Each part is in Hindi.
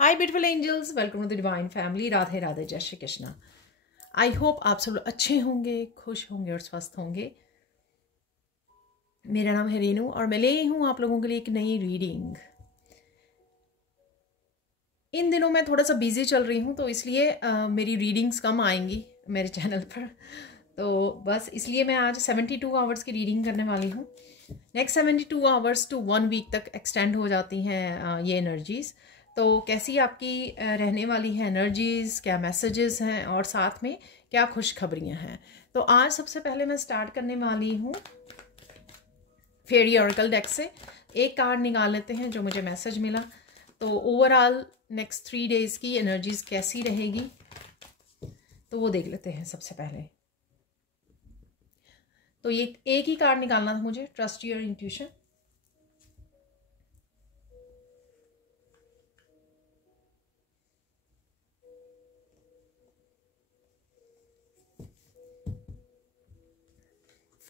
Hi beautiful angels, welcome to the divine family. Radhe Radhe, जय श्री कृष्णा। आई होप आप सब लोग अच्छे होंगे, खुश होंगे और स्वस्थ होंगे। मेरा नाम है रेनू और मैं ले आई हूँ आप लोगों के लिए एक नई रीडिंग। इन दिनों मैं थोड़ा सा बिजी चल रही हूँ तो इसलिए मेरी रीडिंग्स कम आएंगी मेरे चैनल पर। तो बस इसलिए मैं आज 72 आवर्स की रीडिंग करने वाली हूँ। नेक्स्ट 72 आवर्स टू 1 वीक तक एक्सटेंड हो जाती हैं ये एनर्जीज़। तो कैसी आपकी रहने वाली है एनर्जीज़, क्या मैसेजेस हैं और साथ में क्या खुशखबरियाँ हैं। तो आज सबसे पहले मैं स्टार्ट करने वाली हूँ फेरी ऑरेकल डेक से। एक कार्ड निकाल लेते हैं जो मुझे मैसेज मिला। तो ओवरऑल नेक्स्ट 3 डेज़ की एनर्जीज़ कैसी रहेगी तो वो देख लेते हैं सबसे पहले। तो ये एक ही कार्ड निकालना था मुझे, trust your intuition.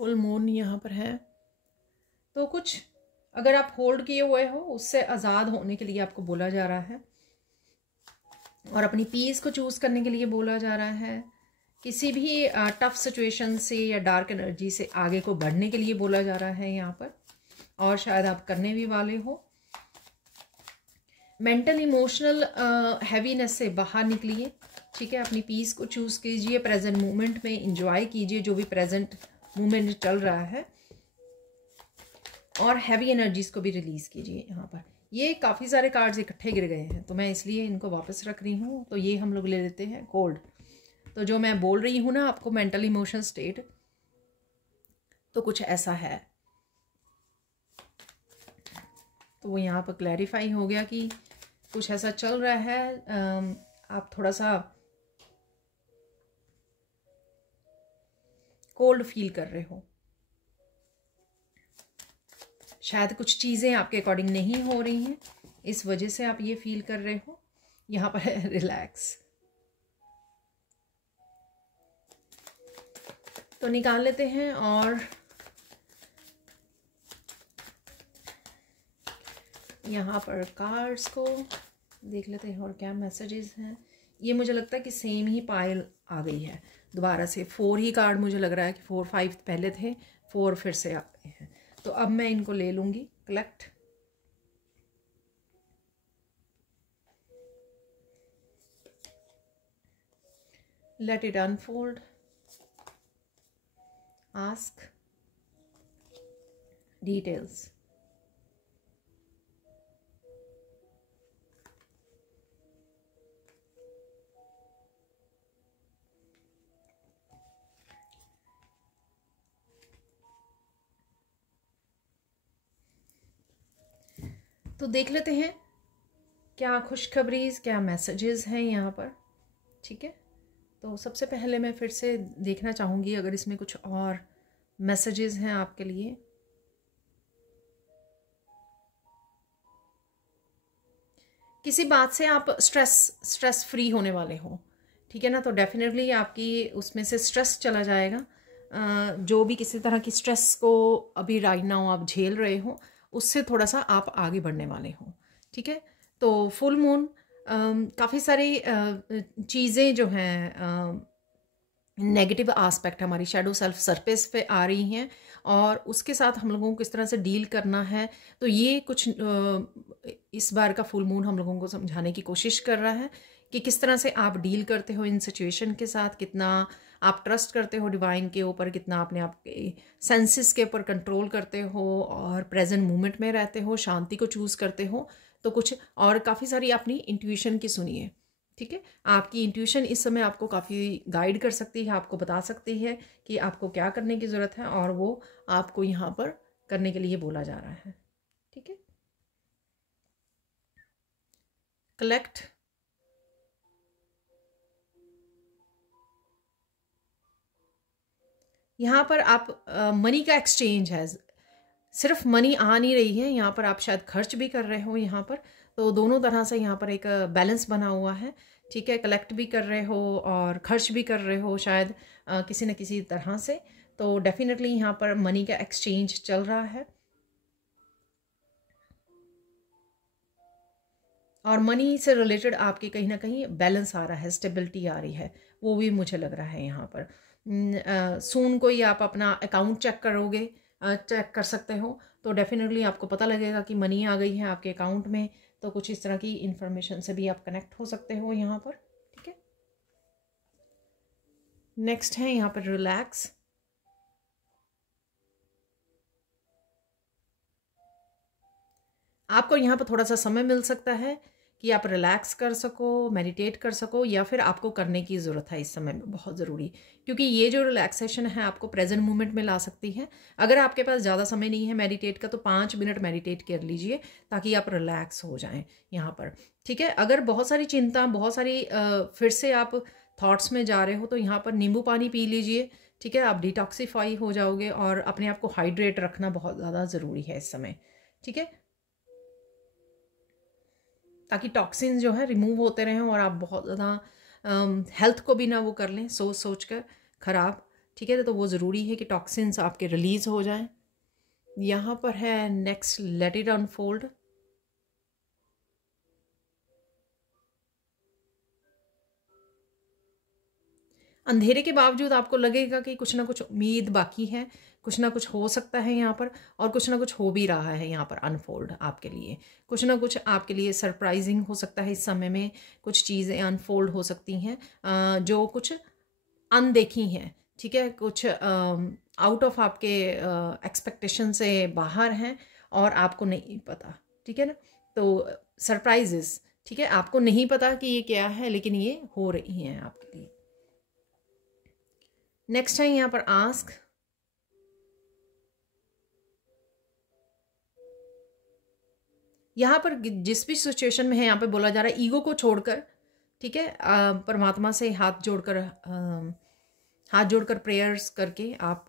Full moon यहाँ पर है तो कुछ अगर आप होल्ड किए हुए हो उससे आज़ाद होने के लिए आपको बोला जा रहा है और अपनी पीस को चूज़ करने के लिए बोला जा रहा है। किसी भी टफ सिचुएशन से या डार्क एनर्जी से आगे को बढ़ने के लिए बोला जा रहा है यहाँ पर, और शायद आप करने भी वाले हो। मेंटल इमोशनल हैवीनेस से बाहर निकलिए, ठीक है। अपनी पीस को चूज़ कीजिए, प्रेजेंट मोमेंट में इंजॉय कीजिए जो भी प्रेजेंट मोमेंट चल रहा है, और हैवी एनर्जीज को भी रिलीज़ कीजिए। यहाँ पर ये काफ़ी सारे कार्ड्स इकट्ठे गिर गए हैं तो मैं इसलिए इनको वापस रख रही हूँ। तो ये हम लोग ले लेते हैं कोल्ड। तो जो मैं बोल रही हूँ ना आपको, मेंटल इमोशन स्टेट, तो कुछ ऐसा है। तो वो यहाँ पर क्लैरिफाई हो गया कि कुछ ऐसा चल रहा है। आप थोड़ा सा कोल्ड फील कर रहे हो, शायद कुछ चीज़ें आपके अकॉर्डिंग नहीं हो रही हैं, इस वजह से आप ये फील कर रहे हो। यहाँ पर है रिलैक्स। तो निकाल लेते हैं और यहाँ पर कार्ड्स को देख लेते हैं और क्या मैसेजेस हैं। ये मुझे लगता है कि सेम ही पाइल आ गई है दोबारा से। 4 ही कार्ड मुझे लग रहा है कि 4 5 पहले थे, 4 फिर से आ गए हैं। तो अब मैं इनको ले लूँगी। Collect, let it unfold, ask, details. तो देख लेते हैं क्या खुशखबरीज, क्या मैसेजेस हैं यहाँ पर, ठीक है। तो सबसे पहले मैं फिर से देखना चाहूँगी अगर इसमें कुछ और मैसेजेस हैं आपके लिए। किसी बात से आप स्ट्रेस फ्री होने वाले हो, ठीक है ना। तो डेफिनेटली आपकी उसमें से स्ट्रेस चला जाएगा। जो भी किसी तरह की स्ट्रेस को अभी राइट नाउ आप झेल रहे हो उससे थोड़ा सा आप आगे बढ़ने वाले हो, ठीक है। तो फुल मून, काफ़ी सारी चीज़ें जो हैं नेगेटिव आस्पेक्ट हमारी शैडो सेल्फ सरफेस पे आ रही हैं और उसके साथ हम लोगों को किस तरह से डील करना है। तो ये कुछ इस बार का फुल मून हम लोगों को समझाने की कोशिश कर रहा है कि किस तरह से आप डील करते हो इन सिचुएशन के साथ, कितना आप ट्रस्ट करते हो डिवाइन के ऊपर, कितना अपने आप के सेंसेस के ऊपर कंट्रोल करते हो और प्रेजेंट मोमेंट में रहते हो, शांति को चूज़ करते हो। तो कुछ और काफ़ी सारी अपनी इंट्यूशन की सुनिए, ठीक है। आपकी इंट्यूशन इस समय आपको काफ़ी गाइड कर सकती है, आपको बता सकती है कि आपको क्या करने की ज़रूरत है और वो आपको यहाँ पर करने के लिए बोला जा रहा है, ठीक है। कलेक्ट, यहाँ पर आप मनी का एक्सचेंज है। सिर्फ मनी आ नहीं रही है, यहाँ पर आप शायद खर्च भी कर रहे हो यहाँ पर। तो दोनों तरह से यहाँ पर एक बैलेंस बना हुआ है, ठीक है। कलेक्ट भी कर रहे हो और खर्च भी कर रहे हो शायद किसी न किसी तरह से। तो डेफिनेटली यहाँ पर मनी का एक्सचेंज चल रहा है और मनी से रिलेटेड आपके कहीं ना कहीं बैलेंस आ रहा है, स्टेबिलिटी आ रही है, वो भी मुझे लग रहा है यहाँ पर। सून कोई आप अपना अकाउंट चेक करोगे, चेक कर सकते हो, तो डेफिनेटली आपको पता लगेगा कि मनी आ गई है आपके अकाउंट में। तो कुछ इस तरह की इंफॉर्मेशन से भी आप कनेक्ट हो सकते हो यहाँ पर, ठीक है। नेक्स्ट है यहाँ पर रिलैक्स। आपको यहाँ पर थोड़ा सा समय मिल सकता है कि आप रिलैक्स कर सको, मेडिटेट कर सको, या फिर आपको करने की ज़रूरत है इस समय में, बहुत ज़रूरी, क्योंकि ये जो रिलैक्सेशन है आपको प्रेजेंट मोमेंट में ला सकती है। अगर आपके पास ज़्यादा समय नहीं है मेडिटेट का, तो 5 मिनट मेडिटेट कर लीजिए ताकि आप रिलैक्स हो जाएं यहाँ पर, ठीक है। अगर बहुत सारी चिंता, बहुत सारी फिर से आप थॉट्स में जा रहे हो, तो यहाँ पर नींबू पानी पी लीजिए, ठीक है। आप डिटॉक्सीफाई हो जाओगे, और अपने आप को हाइड्रेट रखना बहुत ज़्यादा ज़रूरी है इस समय, ठीक है, ताकि टॉक्सिन जो है रिमूव होते रहें और आप बहुत ज़्यादा हेल्थ को भी ना वो कर लें सोच सोच कर ख़राब, ठीक है। तो वो ज़रूरी है कि टॉक्सिन्स आपके रिलीज़ हो जाएं। यहाँ पर है नेक्स्ट, लेट इट अनफोल्ड। अंधेरे के बावजूद आपको लगेगा कि कुछ ना कुछ उम्मीद बाकी है, कुछ ना कुछ हो सकता है यहाँ पर, और कुछ ना कुछ हो भी रहा है यहाँ पर अनफोल्ड आपके लिए। कुछ ना कुछ आपके लिए सरप्राइजिंग हो सकता है इस समय में, कुछ चीज़ें अनफोल्ड हो सकती हैं जो कुछ अनदेखी हैं, ठीक है, कुछ आउट ऑफ आपके एक्सपेक्टेशन से बाहर हैं और आपको नहीं पता, ठीक है ना। तो सरप्राइजेस, ठीक है, आपको नहीं पता कि ये क्या है, लेकिन ये हो रही हैं आपके लिए। नेक्स्ट है यहाँ पर आस्क। यहाँ पर जिस भी सिचुएशन में है, यहाँ पे बोला जा रहा है ईगो को छोड़कर, ठीक है, परमात्मा से हाथ जोड़कर प्रेयर्स करके आप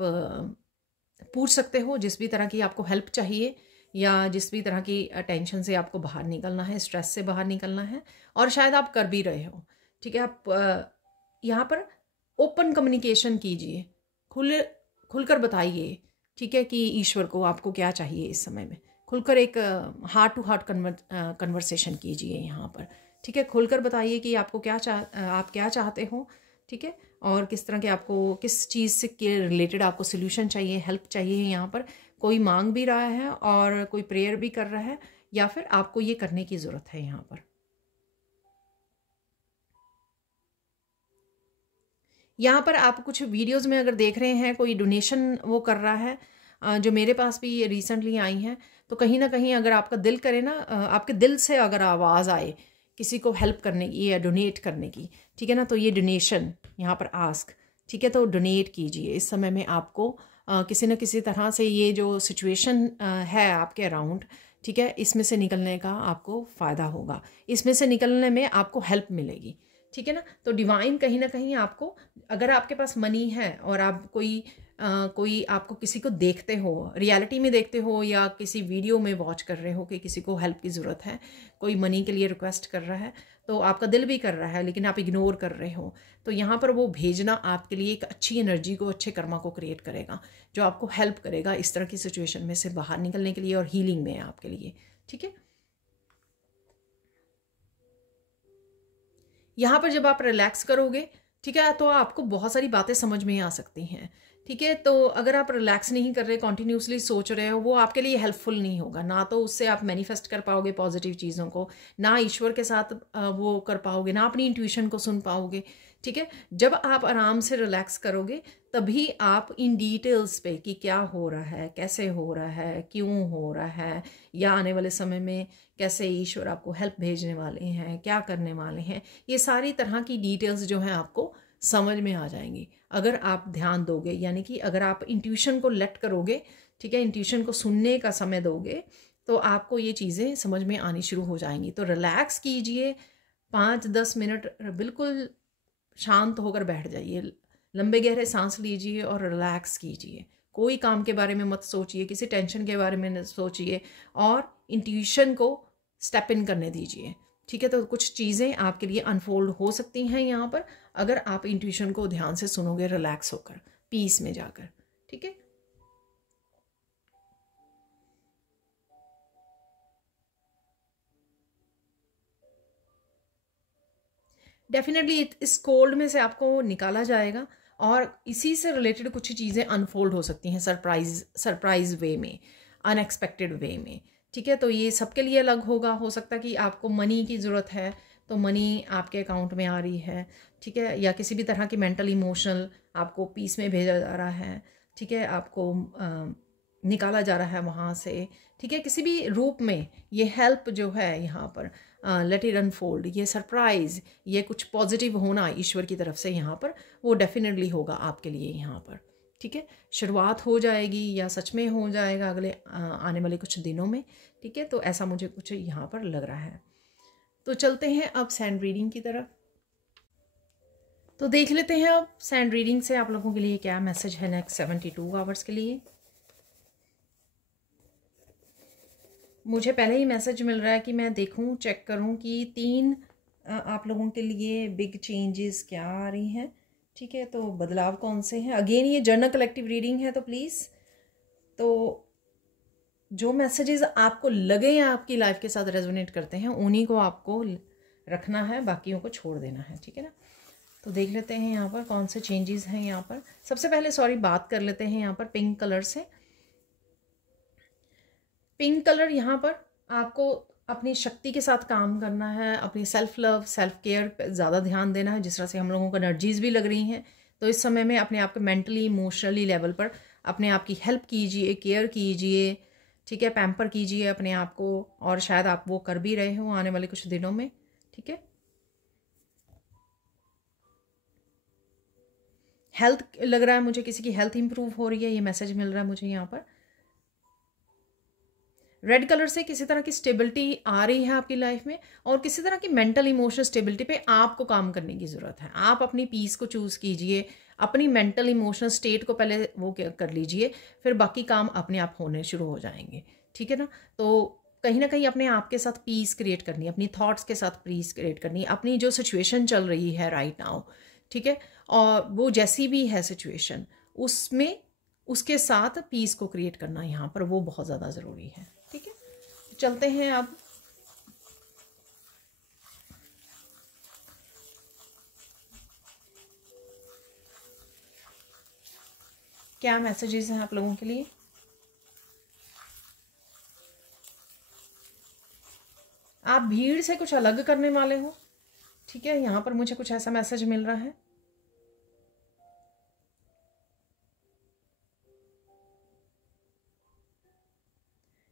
पूछ सकते हो जिस भी तरह की आपको हेल्प चाहिए, या जिस भी तरह की टेंशन से आपको बाहर निकलना है, स्ट्रेस से बाहर निकलना है, और शायद आप कर भी रहे हो, ठीक है। आप यहाँ पर ओपन कम्युनिकेशन कीजिए, खुलकर बताइए, ठीक है, कि ईश्वर को आपको क्या चाहिए इस समय में। खुलकर एक हार्ट टू हार्ट कन्वर्सेशन कीजिए यहाँ पर, ठीक है। खुलकर बताइए कि आपको आप क्या चाहते हो, ठीक है, और किस तरह के आपको किस चीज़ से के रिलेटेड आपको सोल्यूशन चाहिए, हेल्प चाहिए। यहाँ पर कोई मांग भी रहा है और कोई प्रेयर भी कर रहा है, या फिर आपको ये करने की ज़रूरत है यहाँ पर। यहाँ पर आप कुछ वीडियोस में अगर देख रहे हैं कोई डोनेशन वो कर रहा है, जो मेरे पास भी रिसेंटली आई हैं, तो कहीं ना कहीं अगर आपका दिल करे ना, आपके दिल से अगर आवाज़ आए किसी को हेल्प करने की या डोनेट करने की, ठीक है ना, तो ये डोनेशन यहाँ पर आस्क, ठीक है, तो डोनेट कीजिए इस समय में। आपको किसी न किसी तरह से ये जो सिचुएशन है आपके अराउंड, ठीक है, इसमें से निकलने का आपको फ़ायदा होगा, इसमें से निकलने में आपको हेल्प मिलेगी, ठीक है ना। तो डिवाइन कहीं ना कहीं आपको, अगर आपके पास मनी है और आप कोई आपको किसी को देखते हो, रियलिटी में देखते हो, या किसी वीडियो में वॉच कर रहे हो कि किसी को हेल्प की ज़रूरत है, कोई मनी के लिए रिक्वेस्ट कर रहा है, तो आपका दिल भी कर रहा है लेकिन आप इग्नोर कर रहे हो, तो यहाँ पर वो भेजना आपके लिए एक अच्छी एनर्जी को, अच्छे कर्मा को क्रिएट करेगा, जो आपको हेल्प करेगा इस तरह की सिचुएशन में से बाहर निकलने के लिए और हीलिंग में आपके लिए, ठीक है। यहाँ पर जब आप रिलैक्स करोगे, ठीक है, तो आपको बहुत सारी बातें समझ में आ सकती हैं, ठीक है। तो अगर आप रिलैक्स नहीं कर रहे, कॉन्टिन्यूसली सोच रहे हो, वो आपके लिए हेल्पफुल नहीं होगा, ना तो उससे आप मैनिफेस्ट कर पाओगे पॉजिटिव चीज़ों को, ना ईश्वर के साथ वो कर पाओगे, ना अपनी इंट्यूशन को सुन पाओगे, ठीक है। जब आप आराम से रिलैक्स करोगे, तभी आप इन डिटेल्स पे कि क्या हो रहा है, कैसे हो रहा है, क्यों हो रहा है, या आने वाले समय में कैसे ईश्वर आपको हेल्प भेजने वाले हैं, क्या करने वाले हैं, ये सारी तरह की डिटेल्स जो हैं आपको समझ में आ जाएंगी अगर आप ध्यान दोगे, यानी कि अगर आप इंट्यूशन को लेट करोगे, ठीक है, इंट्यूशन को सुनने का समय दोगे, तो आपको ये चीज़ें समझ में आनी शुरू हो जाएंगी। तो रिलैक्स कीजिए, 5-10 मिनट बिल्कुल शांत होकर बैठ जाइए, लंबे गहरे सांस लीजिए और रिलैक्स कीजिए। कोई काम के बारे में मत सोचिए, किसी टेंशन के बारे में न सोचिए, और इंट्यूशन को स्टेप इन करने दीजिए, ठीक है। तो कुछ चीज़ें आपके लिए अनफोल्ड हो सकती हैं यहाँ पर, अगर आप इंट्यूशन को ध्यान से सुनोगे, रिलैक्स होकर, पीस में जाकर, ठीक है। डेफिनेटली इस कोल्ड में से आपको निकाला जाएगा और इसी से रिलेटेड कुछ चीज़ें अनफोल्ड हो सकती हैं सरप्राइज वे में, अनएक्सपेक्टेड वे में। ठीक है, तो ये सबके लिए अलग होगा। हो सकता है कि आपको मनी की ज़रूरत है तो मनी आपके अकाउंट में आ रही है, ठीक है, या किसी भी तरह की मेंटल इमोशनल आपको पीस में भेजा जा रहा है, ठीक है, आपको निकाला जा रहा है वहाँ से, ठीक है, किसी भी रूप में। ये हेल्प जो है यहाँ पर, लेट इट अनफोल्ड, ये सरप्राइज़, ये कुछ पॉजिटिव होना ईश्वर की तरफ से यहाँ पर, वो डेफिनेटली होगा आपके लिए यहाँ पर। ठीक है, शुरुआत हो जाएगी या सच में हो जाएगा अगले आने वाले कुछ दिनों में। ठीक है, तो ऐसा मुझे कुछ यहाँ पर लग रहा है। तो चलते हैं अब सैंड रीडिंग की तरफ। तो देख लेते हैं अब सैंड रीडिंग से आप लोगों के लिए क्या मैसेज है नेक्स्ट 72 आवर्स के लिए। मुझे पहले ही मैसेज मिल रहा है कि मैं देखूं, चेक करूं कि 3 आप लोगों के लिए बिग चेंजेस क्या आ रही हैं। ठीक है, तो बदलाव कौन से हैं। अगेन ये जर्नल कलेक्टिव रीडिंग है, तो प्लीज़ तो जो मैसेजेस आपको लगे या आपकी लाइफ के साथ रेजोनेट करते हैं उन्हीं को आपको रखना है, बाकियों को छोड़ देना है। ठीक है ना, तो देख लेते हैं यहाँ पर कौन से चेंजेस हैं यहाँ पर। सबसे पहले बात कर लेते हैं यहाँ पर पिंक कलर से। पिंक कलर यहाँ पर आपको अपनी शक्ति के साथ काम करना है, अपनी सेल्फ लव, सेल्फ केयर पर ज़्यादा ध्यान देना है। जिस तरह से हम लोगों को एनर्जीज भी लग रही हैं, तो इस समय में अपने आप को मेंटली इमोशनली लेवल पर अपने आप की हेल्प कीजिए, केयर कीजिए। ठीक है, पैम्पर कीजिए अपने आप को, और शायद आप वो कर भी रहे हो आने वाले कुछ दिनों में। ठीक है, हेल्थ लग रहा है मुझे, किसी की हेल्थ इंप्रूव हो रही है, ये मैसेज मिल रहा है मुझे यहाँ पर। रेड कलर से किसी तरह की स्टेबिलिटी आ रही है आपकी लाइफ में, और किसी तरह की मेंटल इमोशनल स्टेबिलिटी पे आपको काम करने की ज़रूरत है। आप अपनी पीस को चूज़ कीजिए, अपनी मेंटल इमोशनल स्टेट को पहले वो कर लीजिए, फिर बाकी काम अपने आप होने शुरू हो जाएंगे। ठीक है ना, तो कहीं ना कहीं अपने आप के साथ पीस क्रिएट करनी है, अपनी थॉट्स के साथ पीस क्रिएट करनी है, अपनी जो सिचुएशन चल रही है राइट नाउ, ठीक है, और वो जैसी भी है सिचुएशन उसमें उसके साथ पीस को क्रिएट करना यहाँ पर वो बहुत ज़्यादा ज़रूरी है। ठीक है, चलते हैं अब क्या मैसेजेस हैं आप लोगों के लिए। आप भीड़ से कुछ अलग करने वाले हो। ठीक है, यहाँ पर मुझे कुछ ऐसा मैसेज मिल रहा है।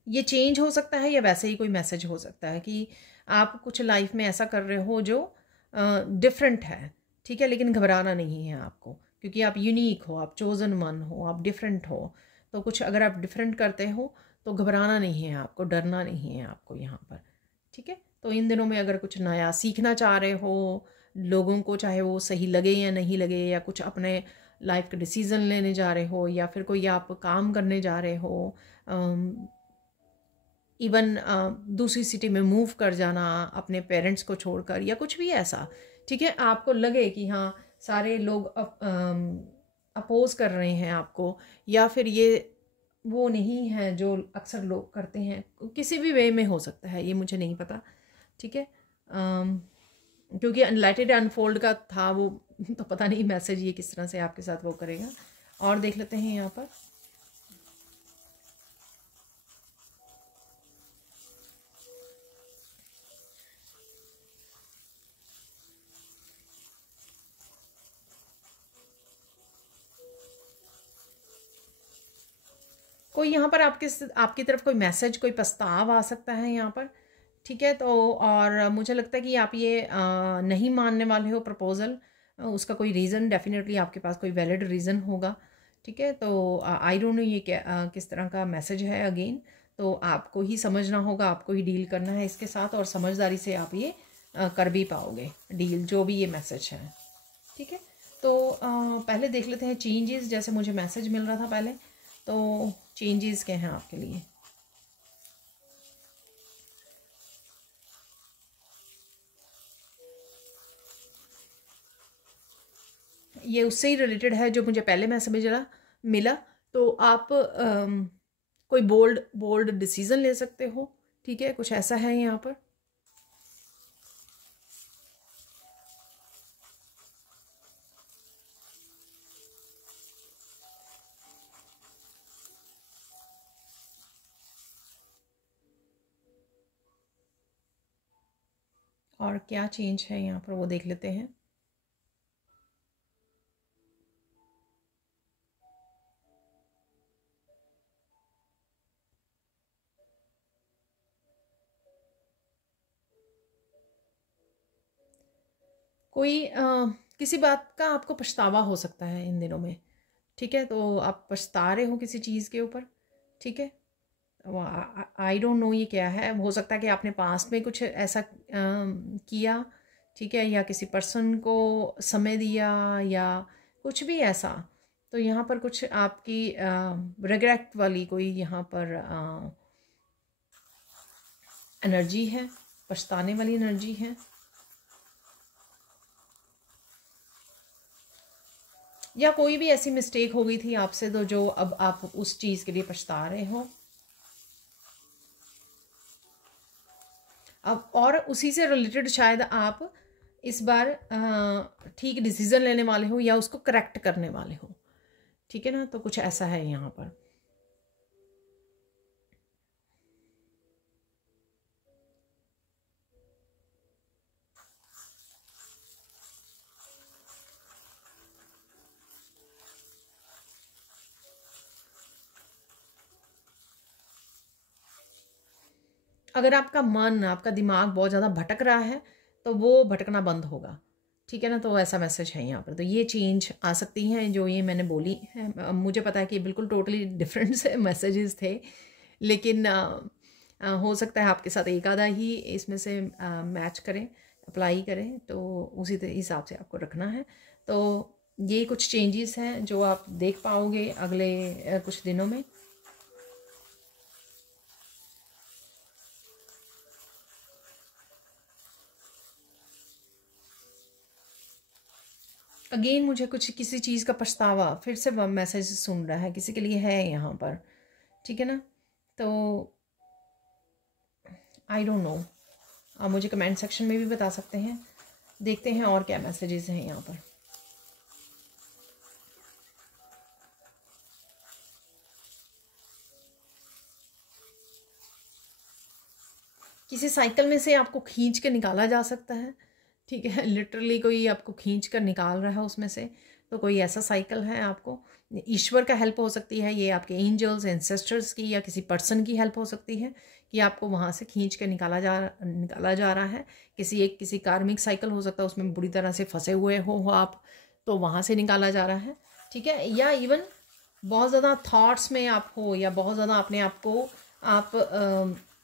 ये चेंज हो सकता है या वैसे ही कोई मैसेज हो सकता है कि आप कुछ लाइफ में ऐसा कर रहे हो जो डिफरेंट है। ठीक है, लेकिन घबराना नहीं है आपको, क्योंकि आप यूनिक हो, आप चोजन वन हो, आप डिफरेंट हो। तो कुछ अगर आप डिफरेंट करते हो तो घबराना नहीं है आपको, डरना नहीं है आपको यहाँ पर। ठीक है, तो इन दिनों में अगर कुछ नया सीखना चाह रहे हो, लोगों को चाहे वो सही लगे या नहीं लगे, या कुछ अपने लाइफ का डिसीज़न लेने जा रहे हो, या फिर कोई आप काम करने जा रहे हो, इवन दूसरी सिटी में मूव कर जाना अपने पेरेंट्स को छोड़कर, या कुछ भी ऐसा। ठीक है, आपको लगे कि हाँ सारे लोग अपोज कर रहे हैं आपको, या फिर ये वो नहीं है जो अक्सर लोग करते हैं, किसी भी वे में हो सकता है, ये मुझे नहीं पता। ठीक है, क्योंकि अनलाइटेड अनफोल्ड का था वो, तो पता नहीं मैसेज ये किस तरह से आपके साथ वो करेगा। और देख लेते हैं यहाँ पर कोई यहाँ पर आपकी तरफ कोई मैसेज, कोई प्रस्ताव आ सकता है यहाँ पर। ठीक है, तो और मुझे लगता है कि आप ये नहीं मानने वाले हो प्रपोज़ल, उसका कोई रीज़न डेफिनेटली आपके पास कोई वैलिड रीज़न होगा। ठीक है, तो आई डोंट नो ये क्या किस तरह का मैसेज है। अगेन तो आपको ही समझना होगा, आपको ही डील करना है इसके साथ, और समझदारी से आप ये कर भी पाओगे डील, जो भी ये मैसेज है। ठीक है, तो पहले देख लेते हैं चेंजेस, जैसे मुझे मैसेज मिल रहा था पहले, तो चेंजेस क्या हैं आपके लिए। ये उससे ही रिलेटेड है जो मुझे पहले मैसेज मिला। तो आप कोई बोल्ड डिसीजन ले सकते हो। ठीक है, कुछ ऐसा है यहाँ पर। और क्या चेंज है यहाँ पर वो देख लेते हैं। कोई किसी बात का आपको पछतावा हो सकता है इन दिनों में, ठीक है, तो आप पछता रहे हो किसी चीज़ के ऊपर, ठीक है। आई डोंट नो ये क्या है, हो सकता है कि आपने पास्ट में कुछ ऐसा किया, ठीक है, या किसी पर्सन को समय दिया या कुछ भी ऐसा। तो यहाँ पर कुछ आपकी रिग्रेट वाली कोई यहाँ पर एनर्जी है, पछताने वाली एनर्जी है। या कोई भी ऐसी मिस्टेक हो गई थी आपसे तो जो अब आप उस चीज़ के लिए पछता रहे हो अब, और उसी से रिलेटेड शायद आप इस बार ठीक डिसीजन लेने वाले हो या उसको करेक्ट करने वाले हो, ठीक है ना। तो कुछ ऐसा है यहाँ पर। अगर आपका मन, आपका दिमाग बहुत ज़्यादा भटक रहा है तो वो भटकना बंद होगा, ठीक है ना। तो ऐसा मैसेज है यहाँ पर। तो ये चेंज आ सकती हैं जो ये मैंने बोली है। मुझे पता है कि बिल्कुल टोटली डिफरेंट से मैसेजेस थे, लेकिन हो सकता है आपके साथ एक आधा ही इसमें से मैच करें, अप्लाई करें, तो उसी हिसाब से आपको रखना है। तो ये कुछ चेंजेस हैं जो आप देख पाओगे अगले कुछ दिनों में। अगेन मुझे कुछ किसी चीज़ का पछतावा फिर से मैसेज सुन रहा है, किसी के लिए है यहाँ पर, ठीक है ना। तो आई डोंट नो, आप मुझे कमेंट सेक्शन में भी बता सकते हैं। देखते हैं और क्या मैसेजेस हैं यहाँ पर। किसी साइकिल में से आपको खींच के निकाला जा सकता है, ठीक है। लिटरली कोई आपको खींच कर निकाल रहा है उसमें से, तो कोई ऐसा साइकिल है। आपको ईश्वर का हेल्प हो सकती है, ये आपके एंजल्स, एंसेस्टर्स की या किसी पर्सन की हेल्प हो सकती है कि आपको वहाँ से खींच के निकाला जा रहा है। किसी कार्मिक साइकिल हो सकता है, उसमें बुरी तरह से फंसे हुए हो आप, तो वहाँ से निकाला जा रहा है, ठीक है। या इवन बहुत ज़्यादा थॉट्स में आप हो या बहुत ज़्यादा अपने आप को आप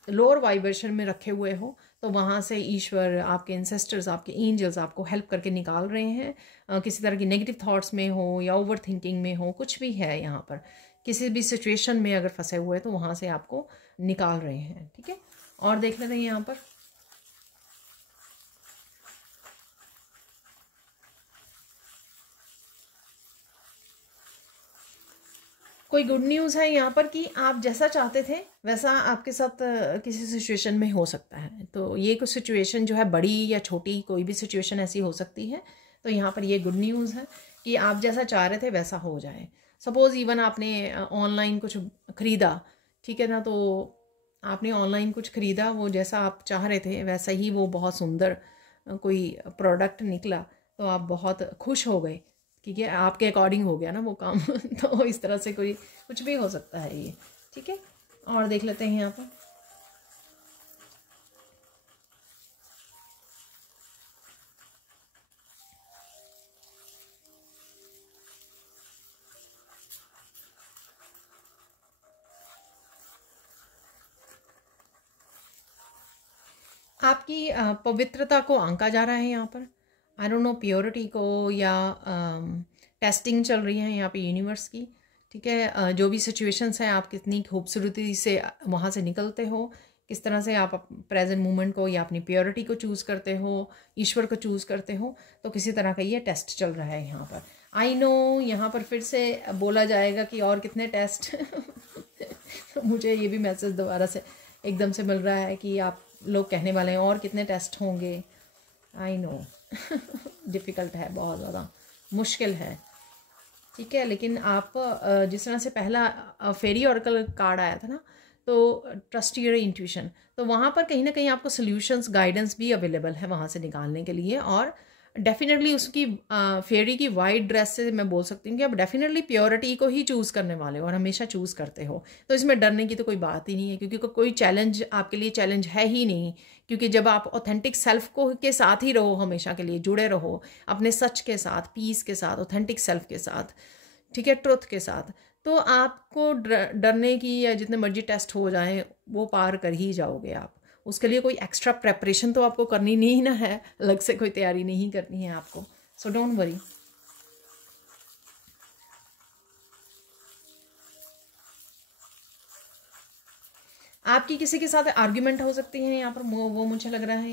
लोअर वाइब्रेशन में रखे हुए हो, तो वहाँ से ईश्वर, आपके इंसेस्टर्स, आपके एंजल्स आपको हेल्प करके निकाल रहे हैं। किसी तरह की नेगेटिव थॉट्स में हो या ओवर थिंकिंग में हो, कुछ भी है यहाँ पर, किसी भी सिचुएशन में अगर फंसे हुए तो वहाँ से आपको निकाल रहे हैं, ठीक है। और देख लेते हैं यहाँ पर। कोई गुड न्यूज़ है यहाँ पर कि आप जैसा चाहते थे वैसा आपके साथ किसी सिचुएशन में हो सकता है। तो ये कुछ सिचुएशन जो है, बड़ी या छोटी कोई भी सिचुएशन ऐसी हो सकती है। तो यहाँ पर ये गुड न्यूज़ है कि आप जैसा चाह रहे थे वैसा हो जाए। सपोज़ इवन आपने ऑनलाइन कुछ ख़रीदा, ठीक है ना, तो आपने ऑनलाइन कुछ ख़रीदा, वो जैसा आप चाह रहे थे वैसा ही वो बहुत सुंदर कोई प्रोडक्ट निकला, तो आप बहुत खुश हो गए क्योंकि आपके अकॉर्डिंग हो गया ना वो काम। तो इस तरह से कोई कुछ भी हो सकता है ये, ठीक है। और देख लेते हैं यहाँ पर। आपकी पवित्रता को आंका जा रहा है यहाँ पर। आई डोंट नो, प्योरिटी को, या टेस्टिंग चल रही है यहाँ पे यूनिवर्स की, ठीक है। जो भी सिचुएशंस हैं, आप कितनी खूबसूरती से वहाँ से निकलते हो, किस तरह से आप प्रेजेंट मोमेंट को या अपनी प्योरिटी को चूज़ करते हो, ईश्वर को चूज़ करते हो, तो किसी तरह का ये टेस्ट चल रहा है यहाँ पर। आई नो, यहाँ पर फिर से बोला जाएगा कि और कितने टेस्ट। मुझे ये भी मैसेज दोबारा से एकदम से मिल रहा है कि आप लोग कहने वाले हैं और कितने टेस्ट होंगे। आई नो, डिफ़िकल्ट है, बहुत ज़्यादा मुश्किल है, ठीक है। लेकिन आप जिस तरह से पहला फेरी ऑरेकल कार्ड आया था ना, तो ट्रस्ट योर इंट्यूशन, तो वहाँ पर कहीं ना कहीं आपको सोल्यूशंस गाइडेंस भी अवेलेबल है वहाँ से निकालने के लिए। और डेफिनेटली उसकी फेरी की वाइट ड्रेस से मैं बोल सकती हूँ कि आप डेफिनेटली प्योरिटी को ही चूज़ करने वाले हो और हमेशा चूज़ करते हो, तो इसमें डरने की तो कोई बात ही नहीं है, क्योंकि कोई चैलेंज आपके लिए चैलेंज है ही नहीं। क्योंकि जब आप ऑथेंटिक सेल्फ को के साथ ही रहो, हमेशा के लिए जुड़े रहो अपने सच के साथ, पीस के साथ, ऑथेंटिक सेल्फ के साथ, ठीक है, ट्रुथ के साथ, तो आपको डरने की या जितने मर्जी टेस्ट हो जाएं वो पार कर ही जाओगे आप। उसके लिए कोई एक्स्ट्रा प्रेपरेशन तो आपको करनी नहीं ना है, अलग से कोई तैयारी नहीं करनी है आपको, सो डोंट वरी। आपकी किसी के साथ आर्ग्यूमेंट हो सकती है यहाँ पर, वो मुझे लग रहा है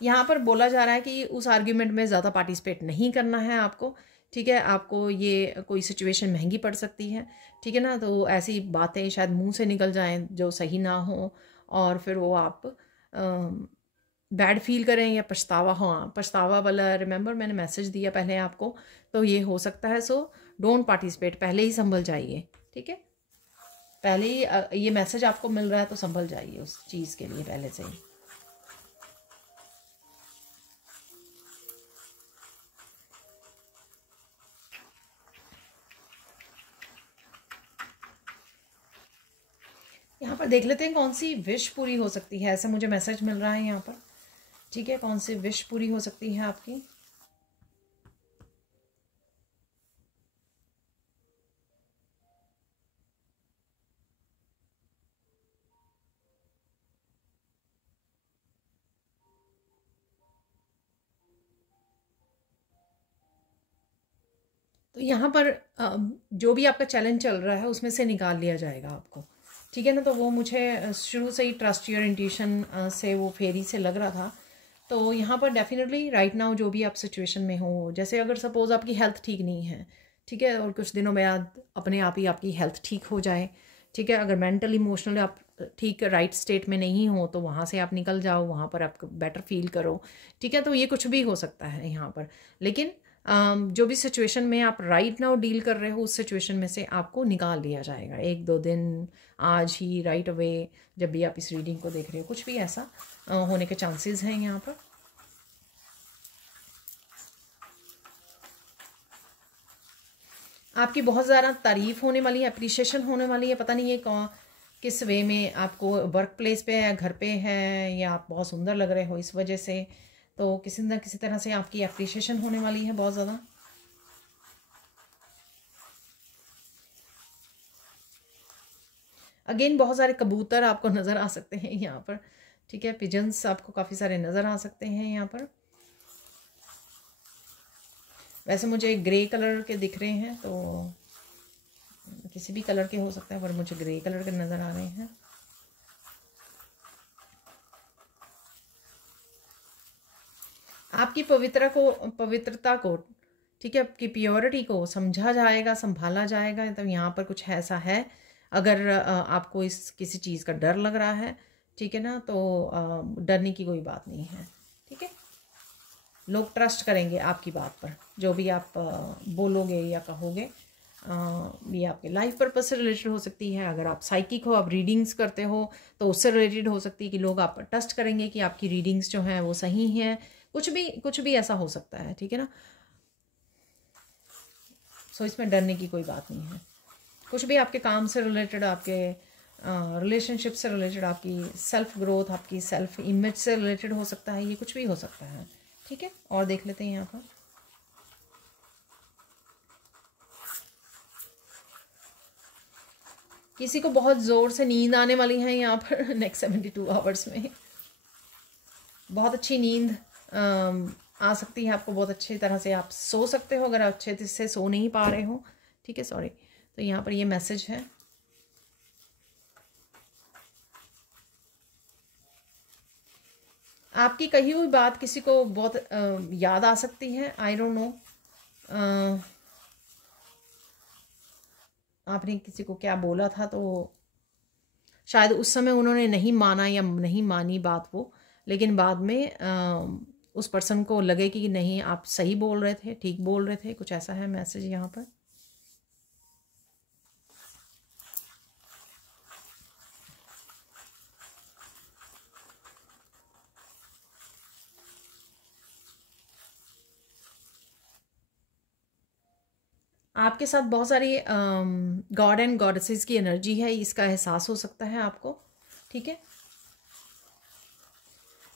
यहाँ पर बोला जा रहा है कि उस आर्ग्यूमेंट में ज़्यादा पार्टिसिपेट नहीं करना है आपको, ठीक है। आपको ये कोई सिचुएशन महंगी पड़ सकती है, ठीक है ना, तो ऐसी बातें शायद मुंह से निकल जाएं जो सही ना हो, और फिर वो आप बैड फील करें या पछतावा, हाँ पछतावा वाला, रिमेंबर मैंने मैसेज दिया पहले आपको, तो ये हो सकता है। सो डोंट पार्टिसिपेट, पहले ही संभल जाइए, ठीक है। पहले ही ये मैसेज आपको मिल रहा है तो संभल जाइए उस चीज़ के लिए पहले से ही। यहाँ पर देख लेते हैं कौन सी विश पूरी हो सकती है, ऐसा मुझे मैसेज मिल रहा है यहाँ पर, ठीक है। कौन सी विश पूरी हो सकती है आपकी। तो यहाँ पर जो भी आपका चैलेंज चल रहा है उसमें से निकाल लिया जाएगा आपको, ठीक है ना। तो वो मुझे शुरू से ही ट्रस्ट योर इंट्यूशन से वो फेरी से लग रहा था। तो यहाँ पर डेफिनेटली राइट नाउ जो भी आप सिचुएशन में हो, जैसे अगर सपोज़ आपकी हेल्थ ठीक नहीं है, ठीक है, और कुछ दिनों बाद अपने आप ही आपकी हेल्थ ठीक हो जाए, ठीक है। अगर मेंटल इमोशनल आप ठीक राइट स्टेट में नहीं हो तो वहाँ से आप निकल जाओ, वहाँ पर आप बेटर फील करो, ठीक है। तो ये कुछ भी हो सकता है यहाँ पर, लेकिन जो भी सिचुएशन में आप राइट नाउ डील कर रहे हो उस सिचुएशन में से आपको निकाल लिया जाएगा 1-2 दिन, आज ही, राइट अवे, जब भी आप इस रीडिंग को देख रहे हो, कुछ भी ऐसा होने के चांसेस हैं यहाँ पर। आपकी बहुत ज़्यादा तारीफ होने वाली है, अप्रिशिएशन होने वाली है, पता नहीं ये कौन किस वे में, आपको वर्क प्लेस पे है, घर पे है, या आप बहुत सुंदर लग रहे हो इस वजह से, तो किसी न किसी तरह से आपकी अप्रिशिएशन होने वाली है बहुत ज़्यादा। अगेन बहुत सारे कबूतर आपको नज़र आ सकते हैं यहाँ पर, ठीक है। पिजन्स आपको काफ़ी सारे नज़र आ सकते हैं यहाँ पर। वैसे मुझे ग्रे कलर के दिख रहे हैं, तो किसी भी कलर के हो सकते हैं, पर मुझे ग्रे कलर के नज़र आ रहे हैं। आपकी पवित्रता को, ठीक है, आपकी प्योरिटी को समझा जाएगा, संभाला जाएगा। तो यहाँ पर कुछ ऐसा है, अगर आपको इस किसी चीज़ का डर लग रहा है, ठीक है ना, तो डरने की कोई बात नहीं है, ठीक है। लोग ट्रस्ट करेंगे आपकी बात पर, जो भी आप बोलोगे या कहोगे। ये आपके लाइफ पर्पस से रिलेटेड हो सकती है, अगर आप साइकिक हो, आप रीडिंग्स करते हो, तो उससे रिलेटेड हो सकती है कि लोग आप पर ट्रस्ट करेंगे कि आपकी रीडिंग्स जो हैं वो सही हैं, कुछ भी ऐसा हो सकता है, ठीक है ना। सो इसमें डरने की कोई बात नहीं है। कुछ भी आपके काम से रिलेटेड, आपके रिलेशनशिप से रिलेटेड, आपकी सेल्फ ग्रोथ, आपकी सेल्फ इमेज से रिलेटेड हो सकता है, ये कुछ भी हो सकता है, ठीक है। और देख लेते हैं यहाँ पर। किसी को बहुत ज़ोर से नींद आने वाली है यहाँ पर नेक्स्ट 72 आवर्स में, बहुत अच्छी नींद आ सकती है आपको, बहुत अच्छी तरह से आप सो सकते हो अगर अच्छे से सो नहीं पा रहे हो, ठीक है, सॉरी। तो यहाँ पर ये मैसेज है, आपकी कही हुई बात किसी को बहुत याद आ सकती है, आई डोंट नो आपने किसी को क्या बोला था, तो शायद उस समय उन्होंने नहीं माना या नहीं मानी बात वो, लेकिन बाद में उस पर्सन को लगे कि नहीं आप सही बोल रहे थे, ठीक बोल रहे थे, कुछ ऐसा है मैसेज यहाँ पर। आपके साथ बहुत सारी गॉड एंड गॉडेसेस की एनर्जी है, इसका एहसास हो सकता है आपको। ठीक है,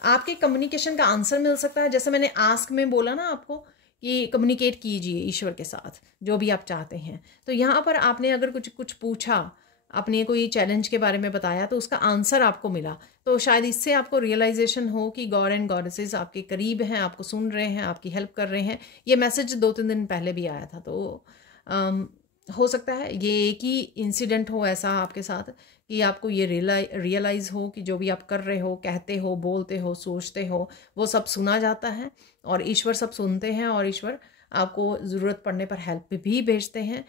आपके कम्युनिकेशन का आंसर मिल सकता है। जैसे मैंने आस्क में बोला ना आपको कि कम्युनिकेट कीजिए ईश्वर के साथ जो भी आप चाहते हैं, तो यहाँ पर आपने अगर कुछ कुछ पूछा, अपने कोई चैलेंज के बारे में बताया, तो उसका आंसर आपको मिला, तो शायद इससे आपको रियलाइजेशन हो कि गॉड एंड गॉडेसेस आपके करीब हैं, आपको सुन रहे हैं, आपकी हेल्प कर रहे हैं। ये मैसेज 2-3 दिन पहले भी आया था, तो हो सकता है ये एक ही इंसिडेंट हो ऐसा आपके साथ कि आपको ये रियलाइज़ हो कि जो भी आप कर रहे हो, कहते हो, बोलते हो, सोचते हो, वो सब सुना जाता है और ईश्वर सब सुनते हैं, और ईश्वर आपको ज़रूरत पड़ने पर हेल्प भी भेजते हैं।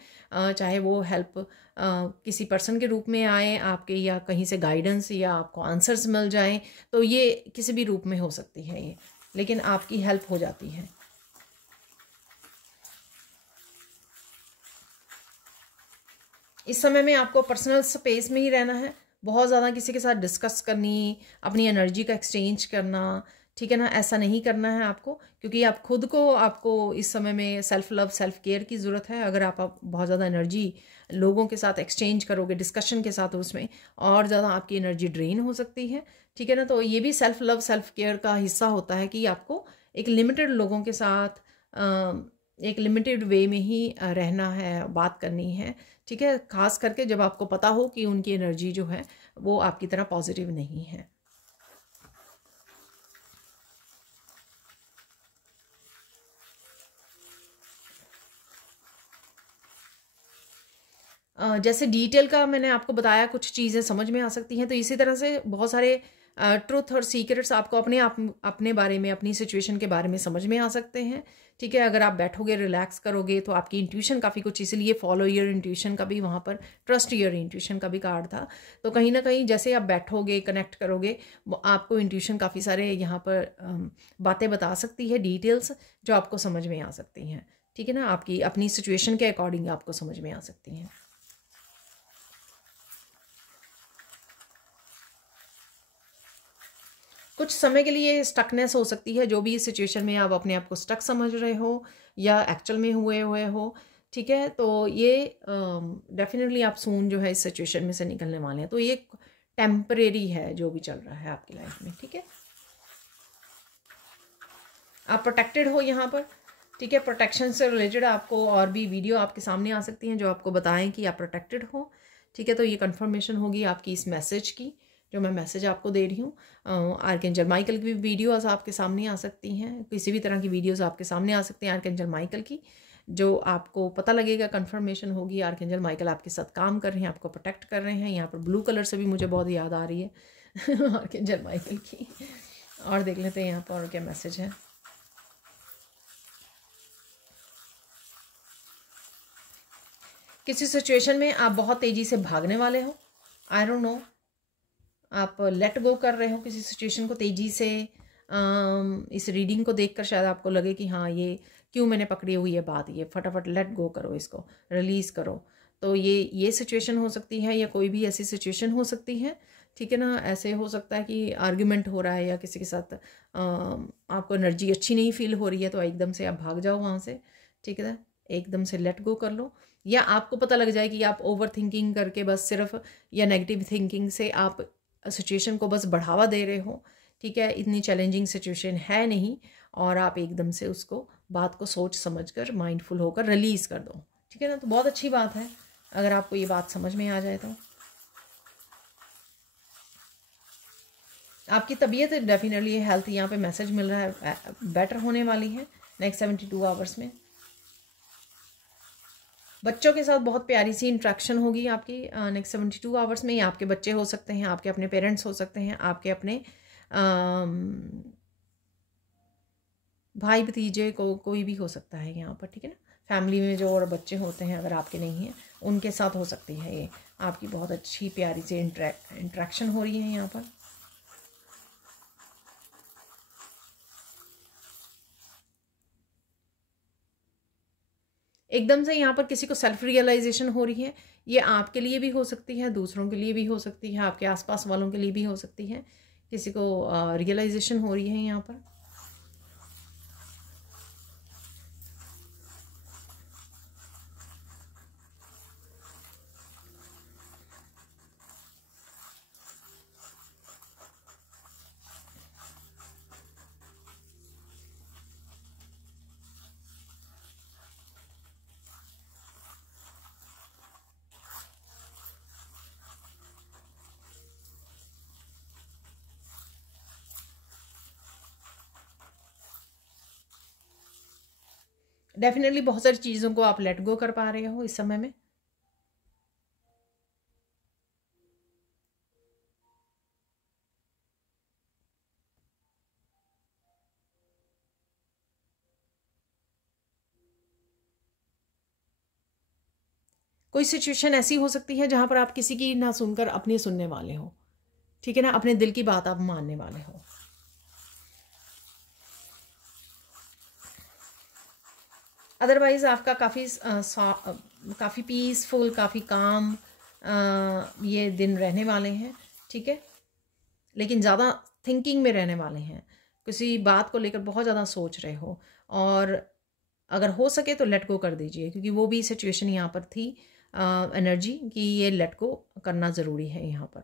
चाहे वो हेल्प किसी पर्सन के रूप में आए आपके, या कहीं से गाइडेंस या आपको आंसर्स मिल जाएं, तो ये किसी भी रूप में हो सकती है ये, लेकिन आपकी हेल्प हो जाती है। इस समय में आपको पर्सनल स्पेस में ही रहना है, बहुत ज़्यादा किसी के साथ डिस्कस करनी, अपनी एनर्जी का एक्सचेंज करना, ठीक है ना, ऐसा नहीं करना है आपको, क्योंकि आप खुद को, आपको इस समय में सेल्फ लव, सेल्फ केयर की ज़रूरत है। अगर आप बहुत ज़्यादा एनर्जी लोगों के साथ एक्सचेंज करोगे, डिस्कशन के साथ, उसमें और ज़्यादा आपकी एनर्जी ड्रेन हो सकती है। ठीक है ना, तो ये भी सेल्फ लव, सेल्फ केयर का हिस्सा होता है कि आपको एक लिमिटेड लोगों के साथ एक लिमिटेड वे में ही रहना है, बात करनी है। ठीक है, खास करके जब आपको पता हो कि उनकी एनर्जी जो है वो आपकी तरह पॉजिटिव नहीं है। जैसे डिटेल का मैंने आपको बताया, कुछ चीज़ें समझ में आ सकती हैं, तो इसी तरह से बहुत सारे ट्रुथ और सीक्रेट्स आपको अपने बारे में, अपनी सिचुएशन के बारे में समझ में आ सकते हैं। ठीक है, अगर आप बैठोगे, रिलैक्स करोगे, तो आपकी इंट्यूशन काफ़ी कुछ, इसलिए फॉलो योर इंट्यूशन का भी वहाँ पर, ट्रस्ट योर इंट्यूशन का भी कार्ड था। तो कहीं ना कहीं जैसे आप बैठोगे, कनेक्ट करोगे, आपको इंट्यूशन काफ़ी सारे यहाँ पर बातें बता सकती है, डिटेल्स जो आपको समझ में आ सकती हैं। ठीक है ना, आपकी अपनी सिचुएशन के अकॉर्डिंग आपको समझ में आ सकती हैं। कुछ समय के लिए स्टकनेस हो सकती है, जो भी इस सिचुएशन में आप अपने आप को स्टक समझ रहे हो या एक्चुअल में हुए हुए हो। ठीक है, तो ये डेफिनेटली आप सून जो है इस सिचुएशन में से निकलने वाले हैं, तो ये टेम्परेरी है जो भी चल रहा है आपकी लाइफ में। ठीक है, आप प्रोटेक्टेड हो यहाँ पर। ठीक है, प्रोटेक्शन से रिलेटेड आपको और भी वीडियो आपके सामने आ सकती हैं जो आपको बताएं कि आप प्रोटेक्टेड हो। ठीक है, तो ये कंफर्मेशन होगी आपकी इस मैसेज की, जो मैं मैसेज आपको दे रही हूँ। आर्कएंजल माइकल की भी वीडियोस आपके सामने आ सकती हैं, किसी भी तरह की वीडियोस आपके सामने आ सकती हैं आर्कएंजल माइकल की, जो आपको पता लगेगा, कंफर्मेशन होगी आर्कएंजल माइकल आपके साथ काम कर रहे हैं, आपको प्रोटेक्ट कर रहे हैं। यहाँ पर ब्लू कलर से भी मुझे बहुत याद आ रही है आर्कएंजल माइकल की। और देख लेते हैं यहाँ पर और क्या मैसेज है। किसी सिचुएशन में आप बहुत तेज़ी से भागने वाले हो, आई डोंट नो, आप लेट गो कर रहे हो किसी सिचुएशन को तेज़ी से। इस रीडिंग को देखकर शायद आपको लगे कि हाँ, ये क्यों मैंने पकड़ी हुई है बात, ये फटाफट लेट गो करो, इसको रिलीज़ करो। तो ये सिचुएशन हो सकती है, या कोई भी ऐसी सिचुएशन हो सकती है। ठीक है ना, ऐसे हो सकता है कि आर्ग्यूमेंट हो रहा है या किसी के साथ आपको एनर्जी अच्छी नहीं फील हो रही है, तो एकदम से आप भाग जाओ वहाँ से। ठीक है, एकदम से लेट गो कर लो, या आपको पता लग जाए कि आप ओवर थिंकिंग करके बस सिर्फ, या नेगेटिव थिंकिंग से आप सिचुएशन को बस बढ़ावा दे रहे हो। ठीक है, इतनी चैलेंजिंग सिचुएशन है नहीं, और आप एकदम से उसको, बात को सोच समझकर, माइंडफुल होकर रिलीज़ कर दो। ठीक है ना, तो बहुत अच्छी बात है अगर आपको ये बात समझ में आ जाए तो। आपकी तबीयत डेफिनेटली, हेल्थ यहाँ पे मैसेज मिल रहा है, बेटर होने वाली है नेक्स्ट 72 आवर्स में। बच्चों के साथ बहुत प्यारी सी इंट्रैक्शन होगी आपकी नेक्स्ट 72 आवर्स में। ये आपके बच्चे हो सकते हैं, आपके अपने पेरेंट्स हो सकते हैं, आपके अपने भाई भतीजे को, कोई भी हो सकता है यहाँ पर। ठीक है ना, फैमिली में जो और बच्चे होते हैं अगर आपके नहीं हैं, उनके साथ हो सकती है ये आपकी बहुत अच्छी प्यारी सी इंट्रैक्शन हो रही है यहाँ पर। एकदम से यहाँ पर किसी को सेल्फ रियलाइजेशन हो रही है, ये आपके लिए भी हो सकती है, दूसरों के लिए भी हो सकती है, आपके आसपास वालों के लिए भी हो सकती है। किसी को रियलाइजेशन हो रही है यहाँ पर। डेफिनेटली बहुत सारी चीज़ों को आप लेट गो कर पा रहे हो इस समय में। कोई सिचुएशन ऐसी हो सकती है जहां पर आप किसी की ना सुनकर अपनी सुनने वाले हो, ठीक है ना, अपने दिल की बात आप मानने वाले हो। अदरवाइज आपका काफ़ी पीसफुल, काफ़ी काम ये दिन रहने वाले हैं, ठीक है। लेकिन ज़्यादा थिंकिंग में रहने वाले हैं, किसी बात को लेकर बहुत ज़्यादा सोच रहे हो, और अगर हो सके तो लेट गो कर दीजिए, क्योंकि वो भी सिचुएशन यहाँ पर थी एनर्जी कि ये लेट गो करना ज़रूरी है। यहाँ पर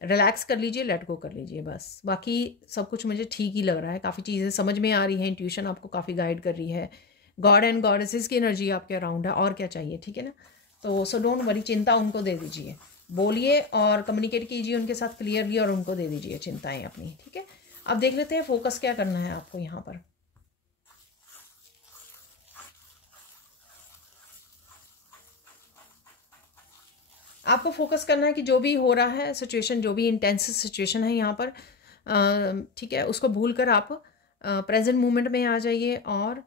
रिलैक्स कर लीजिए, लेट गो कर लीजिए बस। बाकी सब कुछ मुझे ठीक ही लग रहा है, काफ़ी चीज़ें समझ में आ रही हैं, इंट्यूशन आपको काफ़ी गाइड कर रही है, गॉड एंड गॉडेसेस की एनर्जी आपके अराउंड है, और क्या चाहिए, ठीक है ना। तो सो डोंट वरी, चिंता उनको दे दीजिए, बोलिए और कम्युनिकेट कीजिए उनके साथ क्लियरली, और उनको दे दीजिए चिंताएं अपनी, ठीक है। अब देख लेते हैं फोकस क्या करना है आपको यहाँ पर। आपको फोकस करना है कि जो भी हो रहा है सिचुएशन, जो भी इंटेंस सिचुएशन है यहाँ पर, ठीक है, उसको भूल कर आप प्रेजेंट मोमेंट में आ जाइए और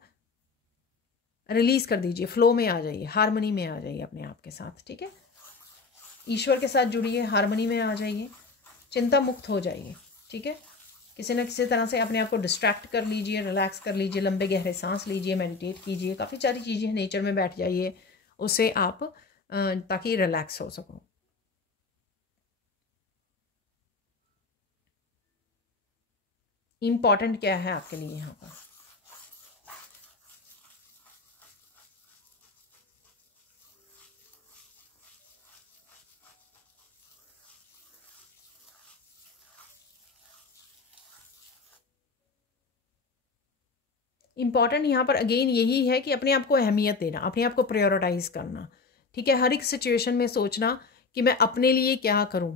रिलीज कर दीजिए, फ्लो में आ जाइए, हारमनी में आ जाइए अपने आप के साथ, ठीक है। ईश्वर के साथ जुड़िए, हारमनी में आ जाइए, चिंता मुक्त हो जाइए, ठीक है। किसी न किसी तरह से अपने आप को डिस्ट्रैक्ट कर लीजिए, रिलैक्स कर लीजिए, लंबे गहरे सांस लीजिए, मेडिटेट कीजिए, काफ़ी सारी चीज़ें, नेचर में बैठ जाइए, उससे आप ताकि रिलैक्स हो सको। इम्पॉर्टेंट क्या है आपके लिए यहाँ पर? इम्पॉर्टेंट यहाँ पर अगेन यही है कि अपने आप को अहमियत देना, अपने आप को प्रायोरिटाइज करना, ठीक है। हर एक सिचुएशन में सोचना कि मैं अपने लिए क्या करूँ,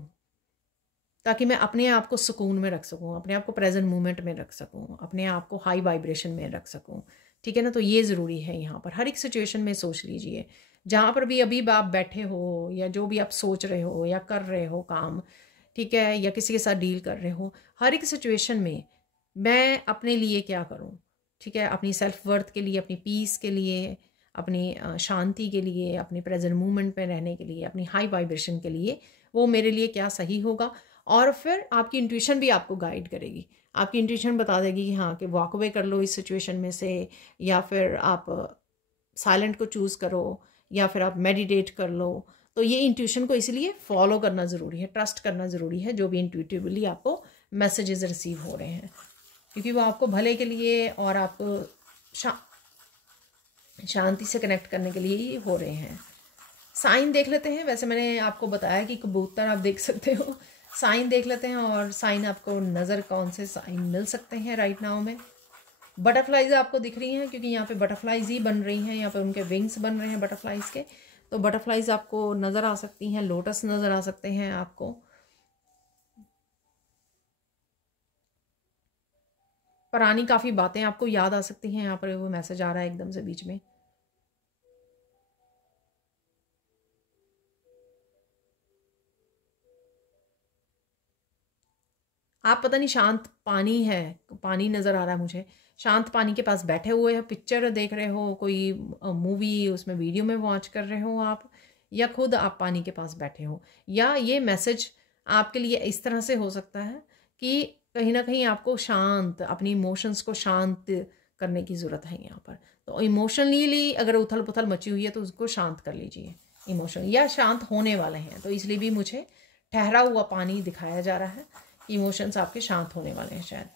ताकि मैं अपने आप को सुकून में रख सकूँ, अपने आप को प्रेजेंट मोमेंट में रख सकूँ, अपने आप को हाई वाइब्रेशन में रख सकूँ, ठीक है ना। तो ये ज़रूरी है यहाँ पर, हर एक सिचुएशन में सोच लीजिए, जहाँ पर भी अभी आप बैठे हो, या जो भी आप सोच रहे हो या कर रहे हो काम, ठीक है, या किसी के साथ डील कर रहे हो, हर एक सिचुएशन में मैं अपने लिए क्या करूँ, ठीक है, अपनी सेल्फ वर्थ के लिए, अपनी पीस के लिए, अपनी शांति के लिए, अपने प्रेजेंट मोमेंट में रहने के लिए, अपनी हाई वाइब्रेशन के लिए, वो मेरे लिए क्या सही होगा। और फिर आपकी इंट्यूशन भी आपको गाइड करेगी, आपकी इंट्यूशन बता देगी कि हाँ, कि वॉक अवे कर लो इस सिचुएशन में से, या फिर आप साइलेंट को चूज़ करो, या फिर आप मेडिटेट कर लो। तो ये इंट्यूशन को इसलिए फॉलो करना ज़रूरी है, ट्रस्ट करना ज़रूरी है, जो भी इंट्यूटिवली आपको मैसेजेस रिसीव हो रहे हैं, क्योंकि वो आपको भले के लिए और आपको शांति से कनेक्ट करने के लिए ही हो रहे हैं। साइन देख लेते हैं, वैसे मैंने आपको बताया कि कबूतर आप देख सकते हो, साइन देख लेते हैं, और साइन आपको नज़र कौन से साइन मिल सकते हैं राइट नाउ में। बटरफ्लाइज आपको दिख रही हैं, क्योंकि यहाँ पे बटरफ्लाइज ही बन रही हैं, यहाँ पे उनके विंग्स बन रहे हैं बटरफ्लाइज के, तो बटरफ्लाइज आपको नज़र आ सकती हैं, लोटस नज़र आ सकते हैं आपको। पुरानी काफ़ी बातें आपको याद आ सकती हैं, यहाँ पर वो मैसेज आ रहा है एकदम से बीच में। आप पता नहीं, शांत पानी है, पानी नज़र आ रहा है मुझे, शांत पानी के पास बैठे हुए हैं, पिक्चर देख रहे हो, कोई मूवी उसमें वीडियो में वॉच कर रहे हो आप, या खुद आप पानी के पास बैठे हो, या ये मैसेज आपके लिए इस तरह से हो सकता है कि कहीं ना कहीं आपको शांत, अपनी इमोशंस को शांत करने की ज़रूरत है यहाँ पर। तो इमोशनली अगर उथल पुथल मची हुई है तो उसको शांत कर लीजिए, इमोशन, या शांत होने वाले हैं, तो इसलिए भी मुझे ठहरा हुआ पानी दिखाया जा रहा है, इमोशंस आपके शांत होने वाले हैं शायद।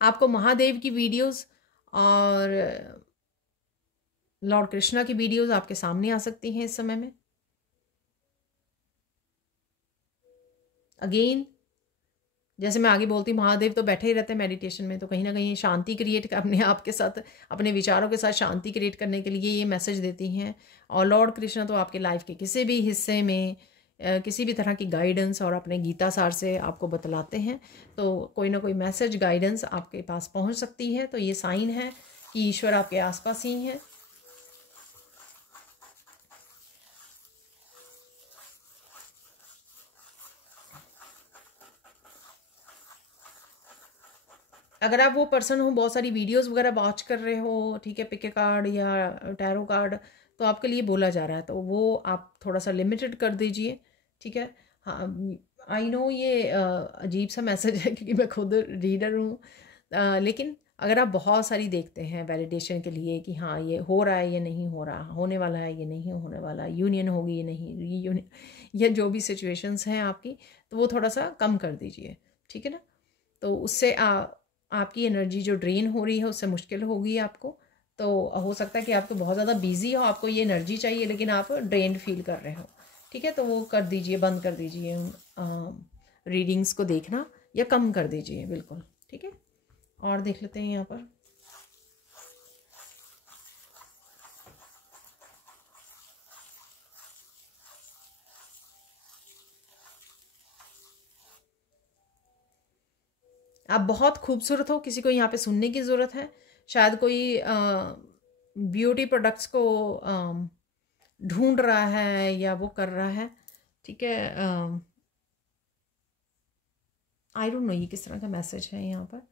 आपको महादेव की वीडियोस और लॉर्ड कृष्णा की वीडियोस आपके सामने आ सकती हैं इस समय में। अगेन जैसे मैं आगे बोलती हूँ, महादेव तो बैठे ही रहते हैं मेडिटेशन में, तो कहीं ना कहीं शांति क्रिएट अपने आप के साथ, अपने विचारों के साथ शांति क्रिएट करने के लिए ये मैसेज देती हैं। और लॉर्ड कृष्ण तो आपके लाइफ के किसी भी हिस्से में किसी भी तरह की गाइडेंस और अपने गीता सार से आपको बतलाते हैं, तो कोई ना कोई मैसेज गाइडेंस आपके पास पहुंच सकती है। तो ये साइन है कि ईश्वर आपके आसपास ही है। अगर आप वो पर्सन हो, बहुत सारी वीडियोस वगैरह वॉच कर रहे हो, ठीक है, पिक ए कार्ड या टैरो कार्ड, तो आपके लिए बोला जा रहा है, तो वो आप थोड़ा सा लिमिटेड कर दीजिए, ठीक है। हाँ, आई नो ये अजीब सा मैसेज है क्योंकि मैं खुद रीडर हूँ, लेकिन अगर आप बहुत सारी देखते हैं वैलिडेशन के लिए कि हाँ ये हो रहा है, ये नहीं हो रहा, होने वाला है, ये नहीं होने वाला, यूनियन होगी, ये नहीं रीयूनियन, या जो भी सिचुएशंस हैं आपकी, तो वो थोड़ा सा कम कर दीजिए, ठीक है ना। तो उससे आपकी एनर्जी जो ड्रेन हो रही है उससे मुश्किल होगी आपको। तो हो सकता है कि आप तो बहुत ज़्यादा बिजी हो, आपको ये एनर्जी चाहिए, लेकिन आप ड्रेन्ड फील कर रहे हो, ठीक है। तो वो कर दीजिए, बंद कर दीजिए रीडिंग्स को देखना, या कम कर दीजिए बिल्कुल, ठीक है। और देख लेते हैं यहाँ पर। आप बहुत खूबसूरत हो, किसी को यहाँ पे सुनने की ज़रूरत है, शायद कोई ब्यूटी प्रोडक्ट्स को ढूंढ रहा है या वो कर रहा है, ठीक है। आई डोंट नो ये किस तरह का मैसेज है यहाँ पर,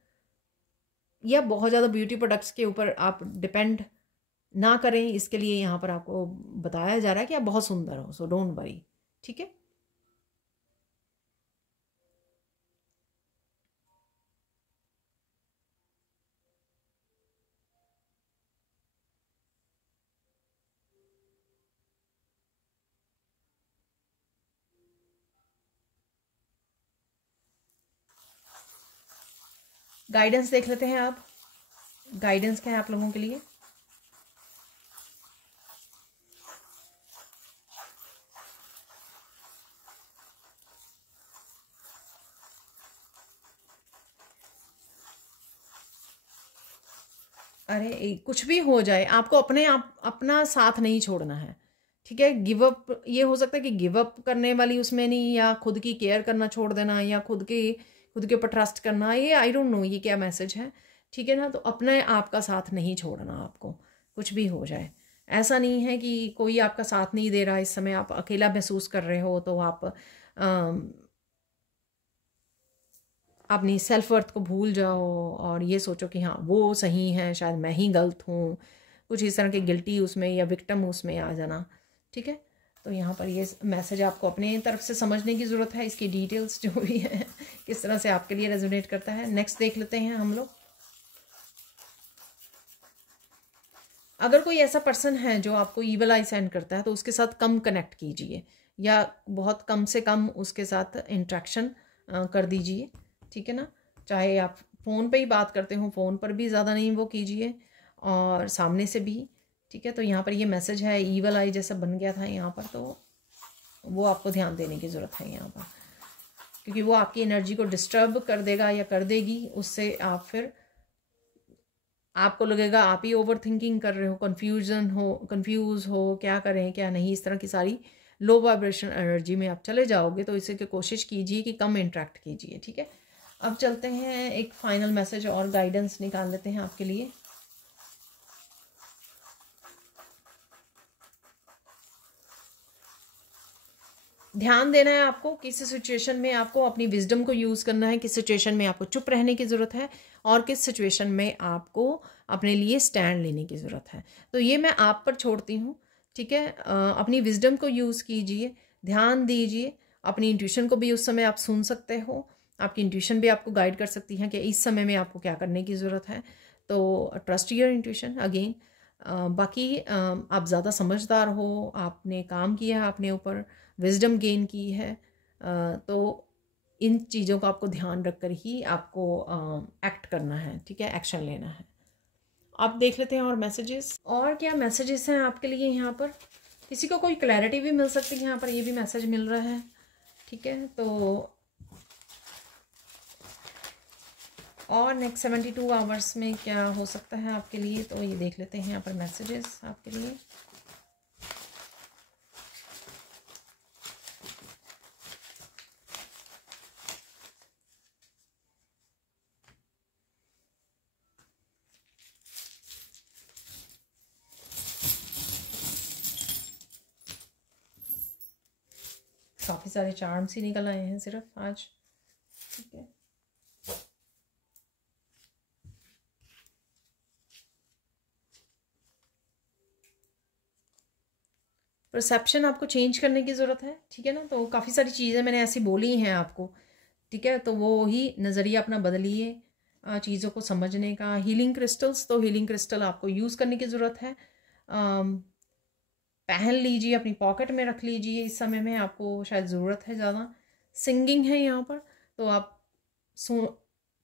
या बहुत ज़्यादा ब्यूटी प्रोडक्ट्स के ऊपर आप डिपेंड ना करें, इसके लिए यहाँ पर आपको बताया जा रहा है कि आप बहुत सुंदर हो, सो डोंट वरी, ठीक है। गाइडेंस देख लेते हैं आप, गाइडेंस क्या है आप लोगों के लिए। अरे कुछ भी हो जाए, आपको अपने आप अपना साथ नहीं छोड़ना है, ठीक है। गिव अप, ये हो सकता है कि गिव अप करने वाली उसमें नहीं, या खुद की केयर करना छोड़ देना, या खुद के ऊपर ट्रस्ट करना, ये आई डोंट नो ये क्या मैसेज है, ठीक है ना। तो अपने आप का साथ नहीं छोड़ना आपको, कुछ भी हो जाए। ऐसा नहीं है कि कोई आपका साथ नहीं दे रहा, इस समय आप अकेला महसूस कर रहे हो, तो आप अपनी सेल्फ वर्थ को भूल जाओ और ये सोचो कि हाँ वो सही है, शायद मैं ही गलत हूँ, कुछ इस तरह के गिल्टी उसमें या विक्टिम उसमें आ जाना, ठीक है। तो यहाँ पर ये मैसेज आपको अपने तरफ से समझने की ज़रूरत है, इसकी डिटेल्स जो भी है किस तरह से आपके लिए रेजोनेट करता है। नेक्स्ट देख लेते हैं हम लोग। अगर कोई ऐसा पर्सन है जो आपको ईवल आई सेंड करता है, तो उसके साथ कम कनेक्ट कीजिए, या बहुत कम से कम उसके साथ इंट्रैक्शन कर दीजिए, ठीक है ना। चाहे आप फ़ोन पे ही बात करते हो, फ़ोन पर भी ज़्यादा नहीं वो कीजिए, और सामने से भी, ठीक है। तो यहाँ पर ये मैसेज है, ईवल आई जैसा बन गया था यहाँ पर, तो वो आपको ध्यान देने की ज़रूरत है यहाँ पर, क्योंकि वो आपकी एनर्जी को डिस्टर्ब कर देगा या कर देगी। उससे आप फिर आपको लगेगा आप ही ओवर थिंकिंग कर रहे हो, कंफ्यूज हो, क्या करें क्या नहीं, इस तरह की सारी लो वाइब्रेशन एनर्जी में आप चले जाओगे। तो इसे की कोशिश कीजिए कि कम इंटरेक्ट कीजिए, ठीक है। अब चलते हैं, एक फाइनल मैसेज और गाइडेंस निकाल लेते हैं आपके लिए। ध्यान देना है आपको, किस सिचुएशन में आपको अपनी विजडम को यूज़ करना है, किस सिचुएशन में आपको चुप रहने की ज़रूरत है, और किस सिचुएशन में आपको अपने लिए स्टैंड लेने की ज़रूरत है। तो ये मैं आप पर छोड़ती हूँ, ठीक है। अपनी विजडम को यूज़ कीजिए, ध्यान दीजिए, अपनी इंट्यूशन को भी उस समय आप सुन सकते हो, आपकी इंट्यूशन भी आपको गाइड कर सकती है कि इस समय में आपको क्या करने की ज़रूरत है। तो ट्रस्ट योर इंट्यूशन अगेन। बाकी आप ज़्यादा समझदार हो, आपने काम किया है अपने ऊपर, विजडम गेन की है, तो इन चीज़ों का आपको ध्यान रखकर ही आपको एक्ट करना है, ठीक है, एक्शन लेना है। आप देख लेते हैं और मैसेजेस, और क्या मैसेजेस हैं आपके लिए यहाँ पर। किसी को कोई क्लैरिटी भी मिल सकती है यहाँ पर, ये भी मैसेज मिल रहा है, ठीक है। तो और नेक्स्ट 72 आवर्स में क्या हो सकता है आपके लिए, तो ये देख लेते हैं यहाँ पर मैसेजेस आपके लिए। काफ़ी सारे चार्म्स ही निकल आए हैं सिर्फ आज, ठीक है। परसेप्शन आपको चेंज करने की ज़रूरत है, ठीक है ना। तो काफ़ी सारी चीज़ें मैंने ऐसी बोली हैं आपको, ठीक है। तो वो ही नज़रिया अपना बदलिए चीज़ों को समझने का। हीलिंग क्रिस्टल्स, तो हीलिंग क्रिस्टल आपको यूज़ करने की ज़रूरत है। पहन लीजिए, अपनी पॉकेट में रख लीजिए, इस समय में आपको शायद ज़रूरत है ज़्यादा। सिंगिंग है यहाँ पर, तो आप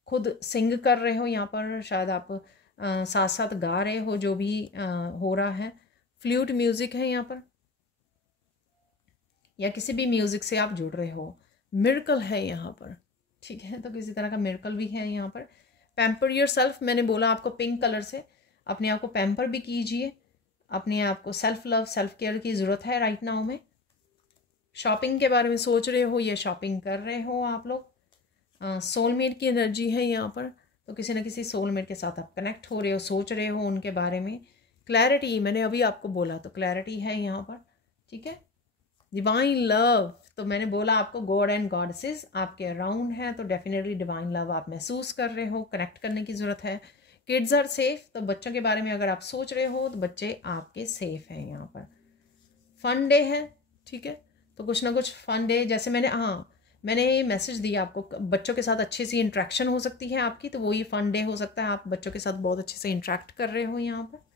खुद सिंग कर रहे हो यहाँ पर, शायद आप साथ साथ गा रहे हो, जो भी हो रहा है। फ्लूट म्यूज़िक है यहाँ पर, या किसी भी म्यूज़िक से आप जुड़ रहे हो। मिरेकल है यहाँ पर, ठीक है। तो किसी तरह का मिरेकल भी है यहाँ पर। पैम्पर योर सेल्फ, मैंने बोला आपको पिंक कलर से अपने आप को पैम्पर भी कीजिए। अपने आप को सेल्फ लव, सेल्फ केयर की ज़रूरत है राइट नाउ में। शॉपिंग के बारे में सोच रहे हो या शॉपिंग कर रहे हो आप लोग। सोलमेट की एनर्जी है यहाँ पर, तो किसी न किसी सोलमेट के साथ आप कनेक्ट हो रहे हो, सोच रहे हो उनके बारे में। क्लैरिटी, मैंने अभी आपको बोला, तो क्लैरिटी है यहाँ पर, ठीक है। डिवाइन लव, तो मैंने बोला आपको गॉड एंड गॉडेसेस आपके अराउंड हैं, तो डेफिनेटली डिवाइन लव आप महसूस कर रहे हो, कनेक्ट करने की ज़रूरत है। किड्स आर सेफ, तो बच्चों के बारे में अगर आप सोच रहे हो तो बच्चे आपके सेफ हैं यहाँ पर। फन डे है, ठीक है। तो कुछ ना कुछ फन डे, जैसे मैंने ये मैसेज दिया आपको, बच्चों के साथ अच्छी सी इंट्रैक्शन हो सकती है आपकी, तो वही फन डे हो सकता है। आप बच्चों के साथ बहुत अच्छे से इंट्रैक्ट कर रहे हो यहाँ पर।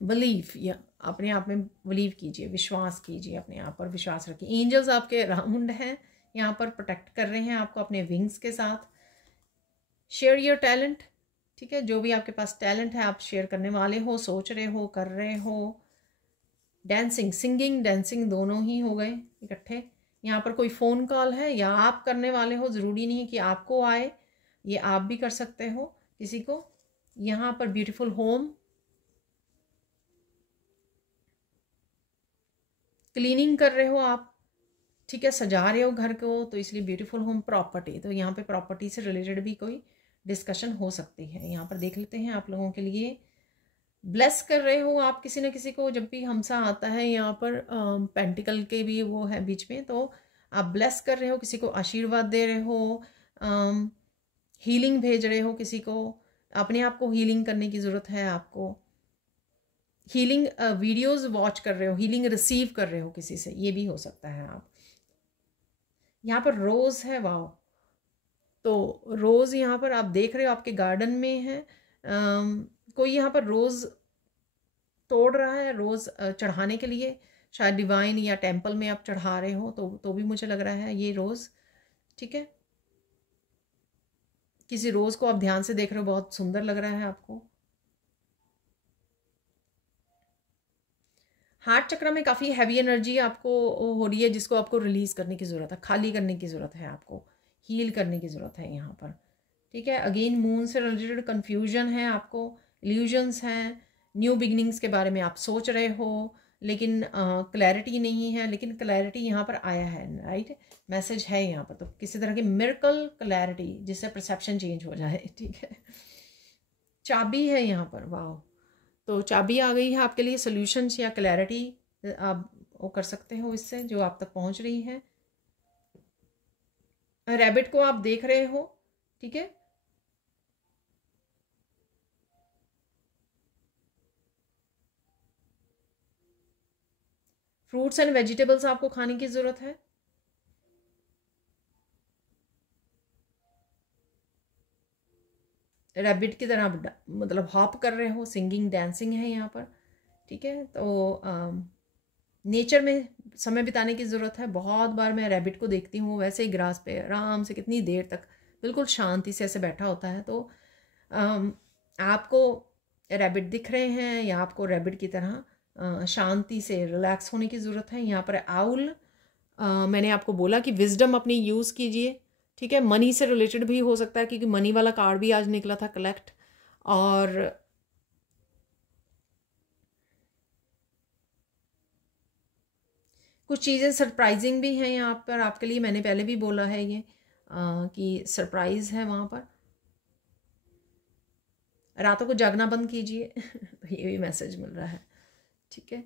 बिलीव, या अपने आप में बिलीव कीजिए, विश्वास कीजिए, अपने आप पर विश्वास रखिए। एंजल्स आपके अराउंड हैं यहाँ पर, प्रोटेक्ट कर रहे हैं आपको अपने विंग्स के साथ। शेयर योर टैलेंट, ठीक है। जो भी आपके पास टैलेंट है आप शेयर करने वाले हो, सोच रहे हो, कर रहे हो। डांसिंग, सिंगिंग, डांसिंग दोनों ही हो गए इकट्ठे। यहाँ पर कोई फ़ोन कॉल है या आप करने वाले हो, ज़रूरी नहीं कि आपको आए, ये आप भी कर सकते हो किसी को। यहाँ पर ब्यूटीफुल होम, क्लीनिंग कर रहे हो आप, ठीक है, सजा रहे हो घर को, तो इसलिए ब्यूटीफुल होम। प्रॉपर्टी, तो यहाँ पे प्रॉपर्टी से रिलेटेड भी कोई डिस्कशन हो सकती है। यहाँ पर देख लेते हैं आप लोगों के लिए। ब्लेस कर रहे हो आप किसी न किसी को, जब भी हमसा आता है यहाँ पर पेंटिकल के भी वो है बीच में, तो आप ब्लेस कर रहे हो, किसी को आशीर्वाद दे रहे हो, हीलिंग भेज रहे हो किसी को। अपने आप को हीलिंग करने की ज़रूरत है आपको। हीलिंग वीडियोस वॉच कर रहे हो, हीलिंग रिसीव कर रहे हो किसी से, ये भी हो सकता है आप। यहाँ पर रोज़ है, वाओ। तो रोज़ यहाँ पर आप देख रहे हो आपके गार्डन में है। कोई यहाँ पर रोज़ तोड़ रहा है, रोज़ चढ़ाने के लिए, शायद डिवाइन या टेंपल में आप चढ़ा रहे हो, तो भी मुझे लग रहा है ये रोज़, ठीक है। किसी रोज़ को आप ध्यान से देख रहे हो, बहुत सुंदर लग रहा है आपको। हार्ट चक्र में काफ़ी हैवी एनर्जी आपको हो रही है, जिसको आपको रिलीज़ करने की ज़रूरत है, खाली करने की ज़रूरत है, आपको हील करने की ज़रूरत है यहाँ पर, ठीक है। अगेन मून से रिलेटेड कन्फ्यूजन है आपको, इल्यूजन्स हैं, न्यू बिगनिंग्स के बारे में आप सोच रहे हो, लेकिन क्लैरिटी नहीं है, लेकिन क्लैरिटी यहाँ पर आया है, राइट। मैसेज है यहाँ पर, तो किसी तरह की मिरेकल क्लैरिटी जिससे परसेप्शन चेंज हो जाए, ठीक है। चाबी है यहाँ पर, वाह। तो चाबी आ गई है आपके लिए, सॉल्यूशंस या क्लैरिटी आप वो कर सकते हो इससे, जो आप तक पहुँच रही है। रैबिट को आप देख रहे हो, ठीक है। फ्रूट्स एंड वेजिटेबल्स आपको खाने की ज़रूरत है। रैबिट की तरह मतलब हॉप कर रहे हो, सिंगिंग, डांसिंग है यहाँ पर, ठीक है। तो नेचर में समय बिताने की ज़रूरत है। बहुत बार मैं रैबिट को देखती हूँ वैसे ही ग्रास पे आराम से कितनी देर तक बिल्कुल शांति से ऐसे बैठा होता है, तो आपको रैबिट दिख रहे हैं या आपको रैबिट की तरह शांति से रिलैक्स होने की ज़रूरत है। यहाँ पर आउल, मैंने आपको बोला कि विजडम अपनी यूज़ कीजिए, ठीक है, मनी से रिलेटेड भी हो सकता है, क्योंकि मनी वाला कार्ड भी आज निकला था, कलेक्ट। और कुछ चीज़ें सरप्राइजिंग भी हैं यहाँ पर आपके लिए, मैंने पहले भी बोला है ये कि सरप्राइज़ है वहाँ पर। रातों को जागना बंद कीजिए तो ये भी मैसेज मिल रहा है, ठीक है।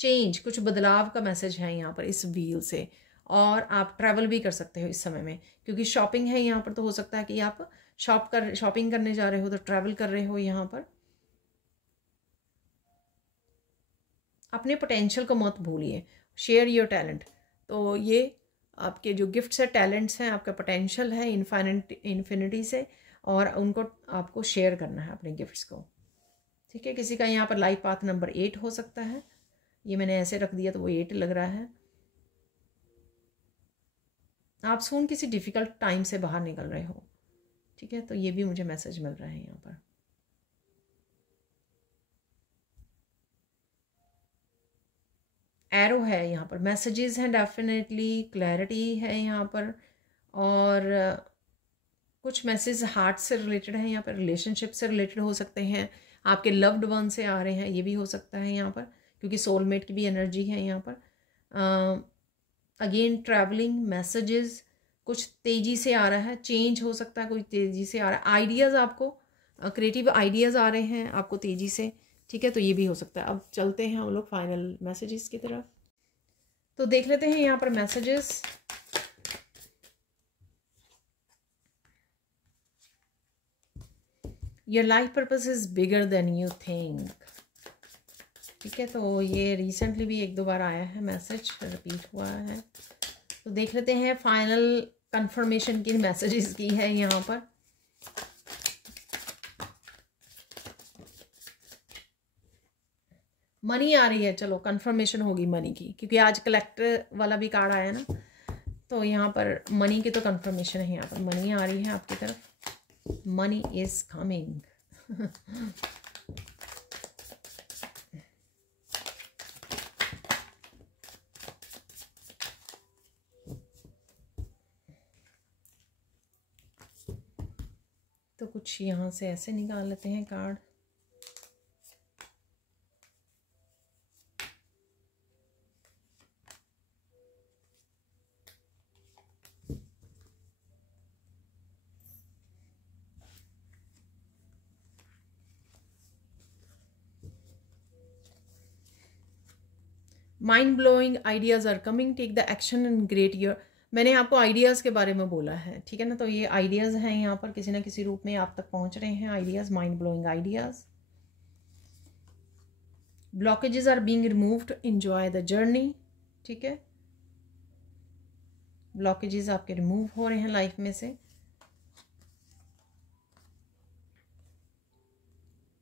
चेंज, कुछ बदलाव का मैसेज है यहाँ पर इस व्हील से। और आप ट्रैवल भी कर सकते हो इस समय में, क्योंकि शॉपिंग है यहाँ पर, तो हो सकता है कि आप शॉपिंग करने जा रहे हो, तो ट्रैवल कर रहे हो यहाँ पर। अपने पोटेंशियल को मत भूलिए, शेयर योर टैलेंट। तो ये आपके जो गिफ्ट्स है, टैलेंट्स हैं, आपका पोटेंशियल है इन्फिनिटी से, और उनको आपको शेयर करना है अपने गिफ्ट्स को, ठीक है। किसी का यहाँ पर लाइफ पाथ नंबर 8 हो सकता है, ये मैंने ऐसे रख दिया तो वो 8 लग रहा है। आप सून किसी डिफ़िकल्ट टाइम से बाहर निकल रहे हो, ठीक है, तो ये भी मुझे मैसेज मिल रहा है यहाँ पर। एरो है यहाँ पर, मैसेजेस हैं डेफिनेटली, क्लैरिटी है यहाँ पर। और कुछ मैसेज हार्ट से रिलेटेड है यहाँ पर, रिलेशनशिप से रिलेटेड हो सकते हैं, आपके लव्ड वन से आ रहे हैं, ये भी हो सकता है यहाँ पर, क्योंकि सोलमेट की भी एनर्जी है यहाँ पर। अगेन ट्रैवलिंग मैसेजेस, कुछ तेज़ी से आ रहा है, चेंज हो सकता है, कुछ तेज़ी से आ रहा है, आइडियाज़ आपको, क्रिएटिव आइडियाज़ आ रहे हैं आपको तेज़ी से, ठीक है, तो ये भी हो सकता है। अब चलते हैं हम लोग फाइनल मैसेजेस की तरफ। तो देख लेते हैं यहाँ पर messages. Your life purpose is bigger than you think, ठीक है, तो ये रिसेंटली भी 1-2 बार आया है मैसेज, रिपीट हुआ है। तो देख लेते हैं फाइनल कंफर्मेशन की मैसेजेस की है यहाँ पर। मनी आ रही है, चलो कंफर्मेशन होगी मनी की, क्योंकि आज कलेक्टर वाला भी कार्ड आया ना, तो यहाँ पर मनी की तो कंफर्मेशन है, यहाँ पर मनी आ रही है आपकी तरफ, मनी इज कमिंग। तो कुछ यहाँ से ऐसे निकाल लेते हैं card. Mind blowing ideas are coming, take the action and great your, मैंने आपको आइडियाज़ के बारे में बोला है, ठीक है ना, तो ये आइडियाज़ हैं यहाँ पर, किसी ना किसी रूप में आप तक पहुँच रहे हैं ideas, mind blowing ideas. Blockages are being removed, enjoy the journey, ठीक है, ब्लॉकेजेस आपके रिमूव हो रहे हैं लाइफ में से।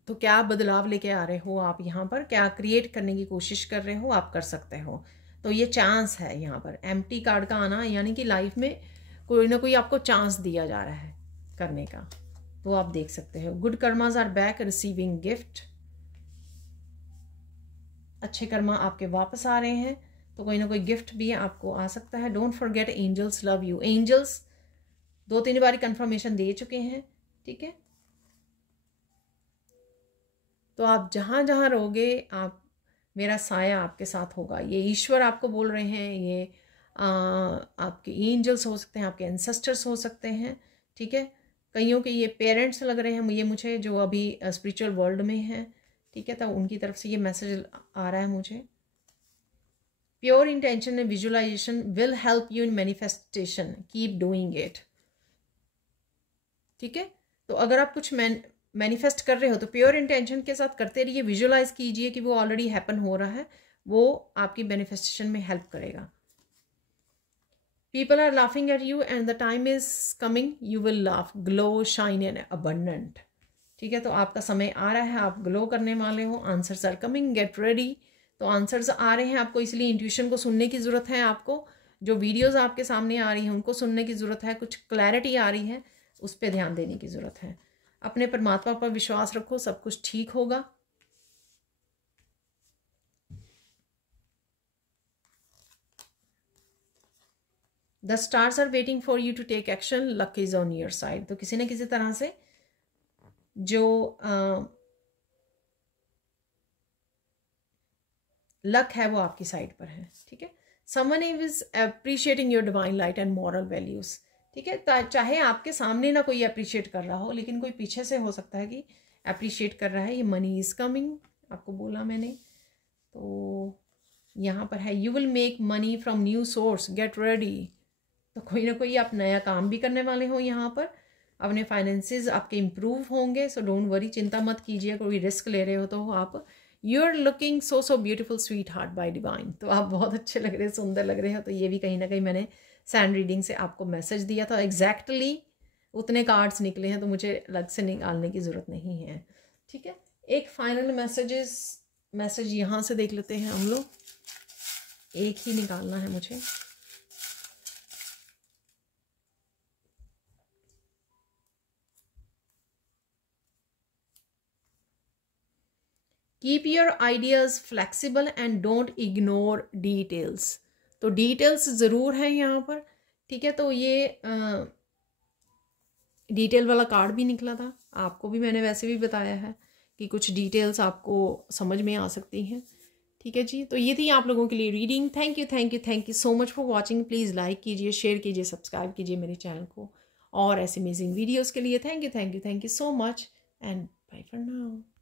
तो क्या बदलाव लेके आ रहे हो आप यहाँ पर, क्या क्रिएट करने की कोशिश कर रहे हो, आप कर सकते हो। तो ये चांस है यहाँ पर, एम्प्टी कार्ड का आना, यानी कि लाइफ में कोई ना कोई आपको चांस दिया जा रहा है करने का, तो आप देख सकते हो। Good karmas are back, receiving gift, अच्छे कर्मा आपके वापस आ रहे हैं, तो कोई ना कोई गिफ्ट भी आपको आ सकता है। Don't forget angels love you, angels 2-3 बार कंफर्मेशन दे चुके हैं, ठीक है। तो आप जहाँ जहाँ रहोगे, आप, मेरा साया आपके साथ होगा, ये ईश्वर आपको बोल रहे हैं, ये आपके एंजल्स हो सकते हैं, आपके एंसेस्टर्स हो सकते हैं, ठीक है। कईयों के ये पेरेंट्स लग रहे हैं ये मुझे, जो अभी स्पिरिचुअल वर्ल्ड में हैं, ठीक है, तो उनकी तरफ से ये मैसेज आ रहा है मुझे। Pure intention and visualisation will help you in manifestation, keep doing it, ठीक है। तो अगर आप कुछ मैनिफेस्ट कर रहे हो तो प्योर इंटेंशन के साथ करते रहिए, विजुअलाइज कीजिए कि वो ऑलरेडी हैपन हो रहा है, वो आपकी मैनिफेस्टेशन में हेल्प करेगा। People are laughing at you and the time is coming, you will laugh, glow, shine and abundant, ठीक है। तो आपका समय आ रहा है, आप ग्लो करने वाले हो, answers are coming, get ready. तो आंसर्स आ रहे हैं आपको, इसलिए इंट्यूशन को सुनने की ज़रूरत है आपको, जो वीडियोज़ आपके सामने आ रही हैं उनको सुनने की ज़रूरत है, कुछ क्लैरिटी आ रही है उस पर ध्यान देने की ज़रूरत है। अपने परमात्मा पर विश्वास रखो, सब कुछ ठीक होगा। The stars are waiting for you to take action, luck is on your side. तो किसी न किसी तरह से जो लक है वो आपकी साइड पर है, ठीक है। Someone is appreciating your divine light and moral values, ठीक है। चाहे आपके सामने ना कोई अप्रिशिएट कर रहा हो, लेकिन कोई पीछे से हो सकता है कि अप्रिशिएट कर रहा है। ये मनी इज कमिंग, आपको बोला मैंने। तो यहाँ पर है you will make money from new source, gate ready. तो कोई ना कोई आप नया काम भी करने वाले हो यहाँ पर, अपने फाइनेंसेस आपके इम्प्रूव होंगे। सो डोंट वरी, चिंता मत कीजिए। कोई रिस्क ले रहे हो तो आप, you are looking so beautiful sweetheart by divine. तो आप बहुत अच्छे लग रहे हैं, सुंदर लग रहे हो। तो ये भी कहीं ना कहीं मैंने सैंड रीडिंग से आपको मैसेज दिया था, एग्जैक्टली उतने कार्ड्स निकले हैं, तो मुझे अलग से निकालने की ज़रूरत नहीं है, ठीक है। एक फाइनल मैसेज यहाँ से देख लेते हैं हम लोग। एक ही निकालना है मुझे। Keep your ideas flexible and don't ignore details. तो डिटेल्स ज़रूर है यहाँ पर, ठीक है। तो ये डिटेल वाला कार्ड भी निकला था, आपको भी मैंने वैसे भी बताया है कि कुछ डिटेल्स आपको समझ में आ सकती हैं, ठीक है जी। तो ये थी आप लोगों के लिए reading. Thank you so much for watching. Please like कीजिए, शेयर कीजिए, सब्सक्राइब कीजिए मेरे चैनल को और ऐसे अमेजिंग वीडियोज़ के लिए। Thank you so much and bye for now.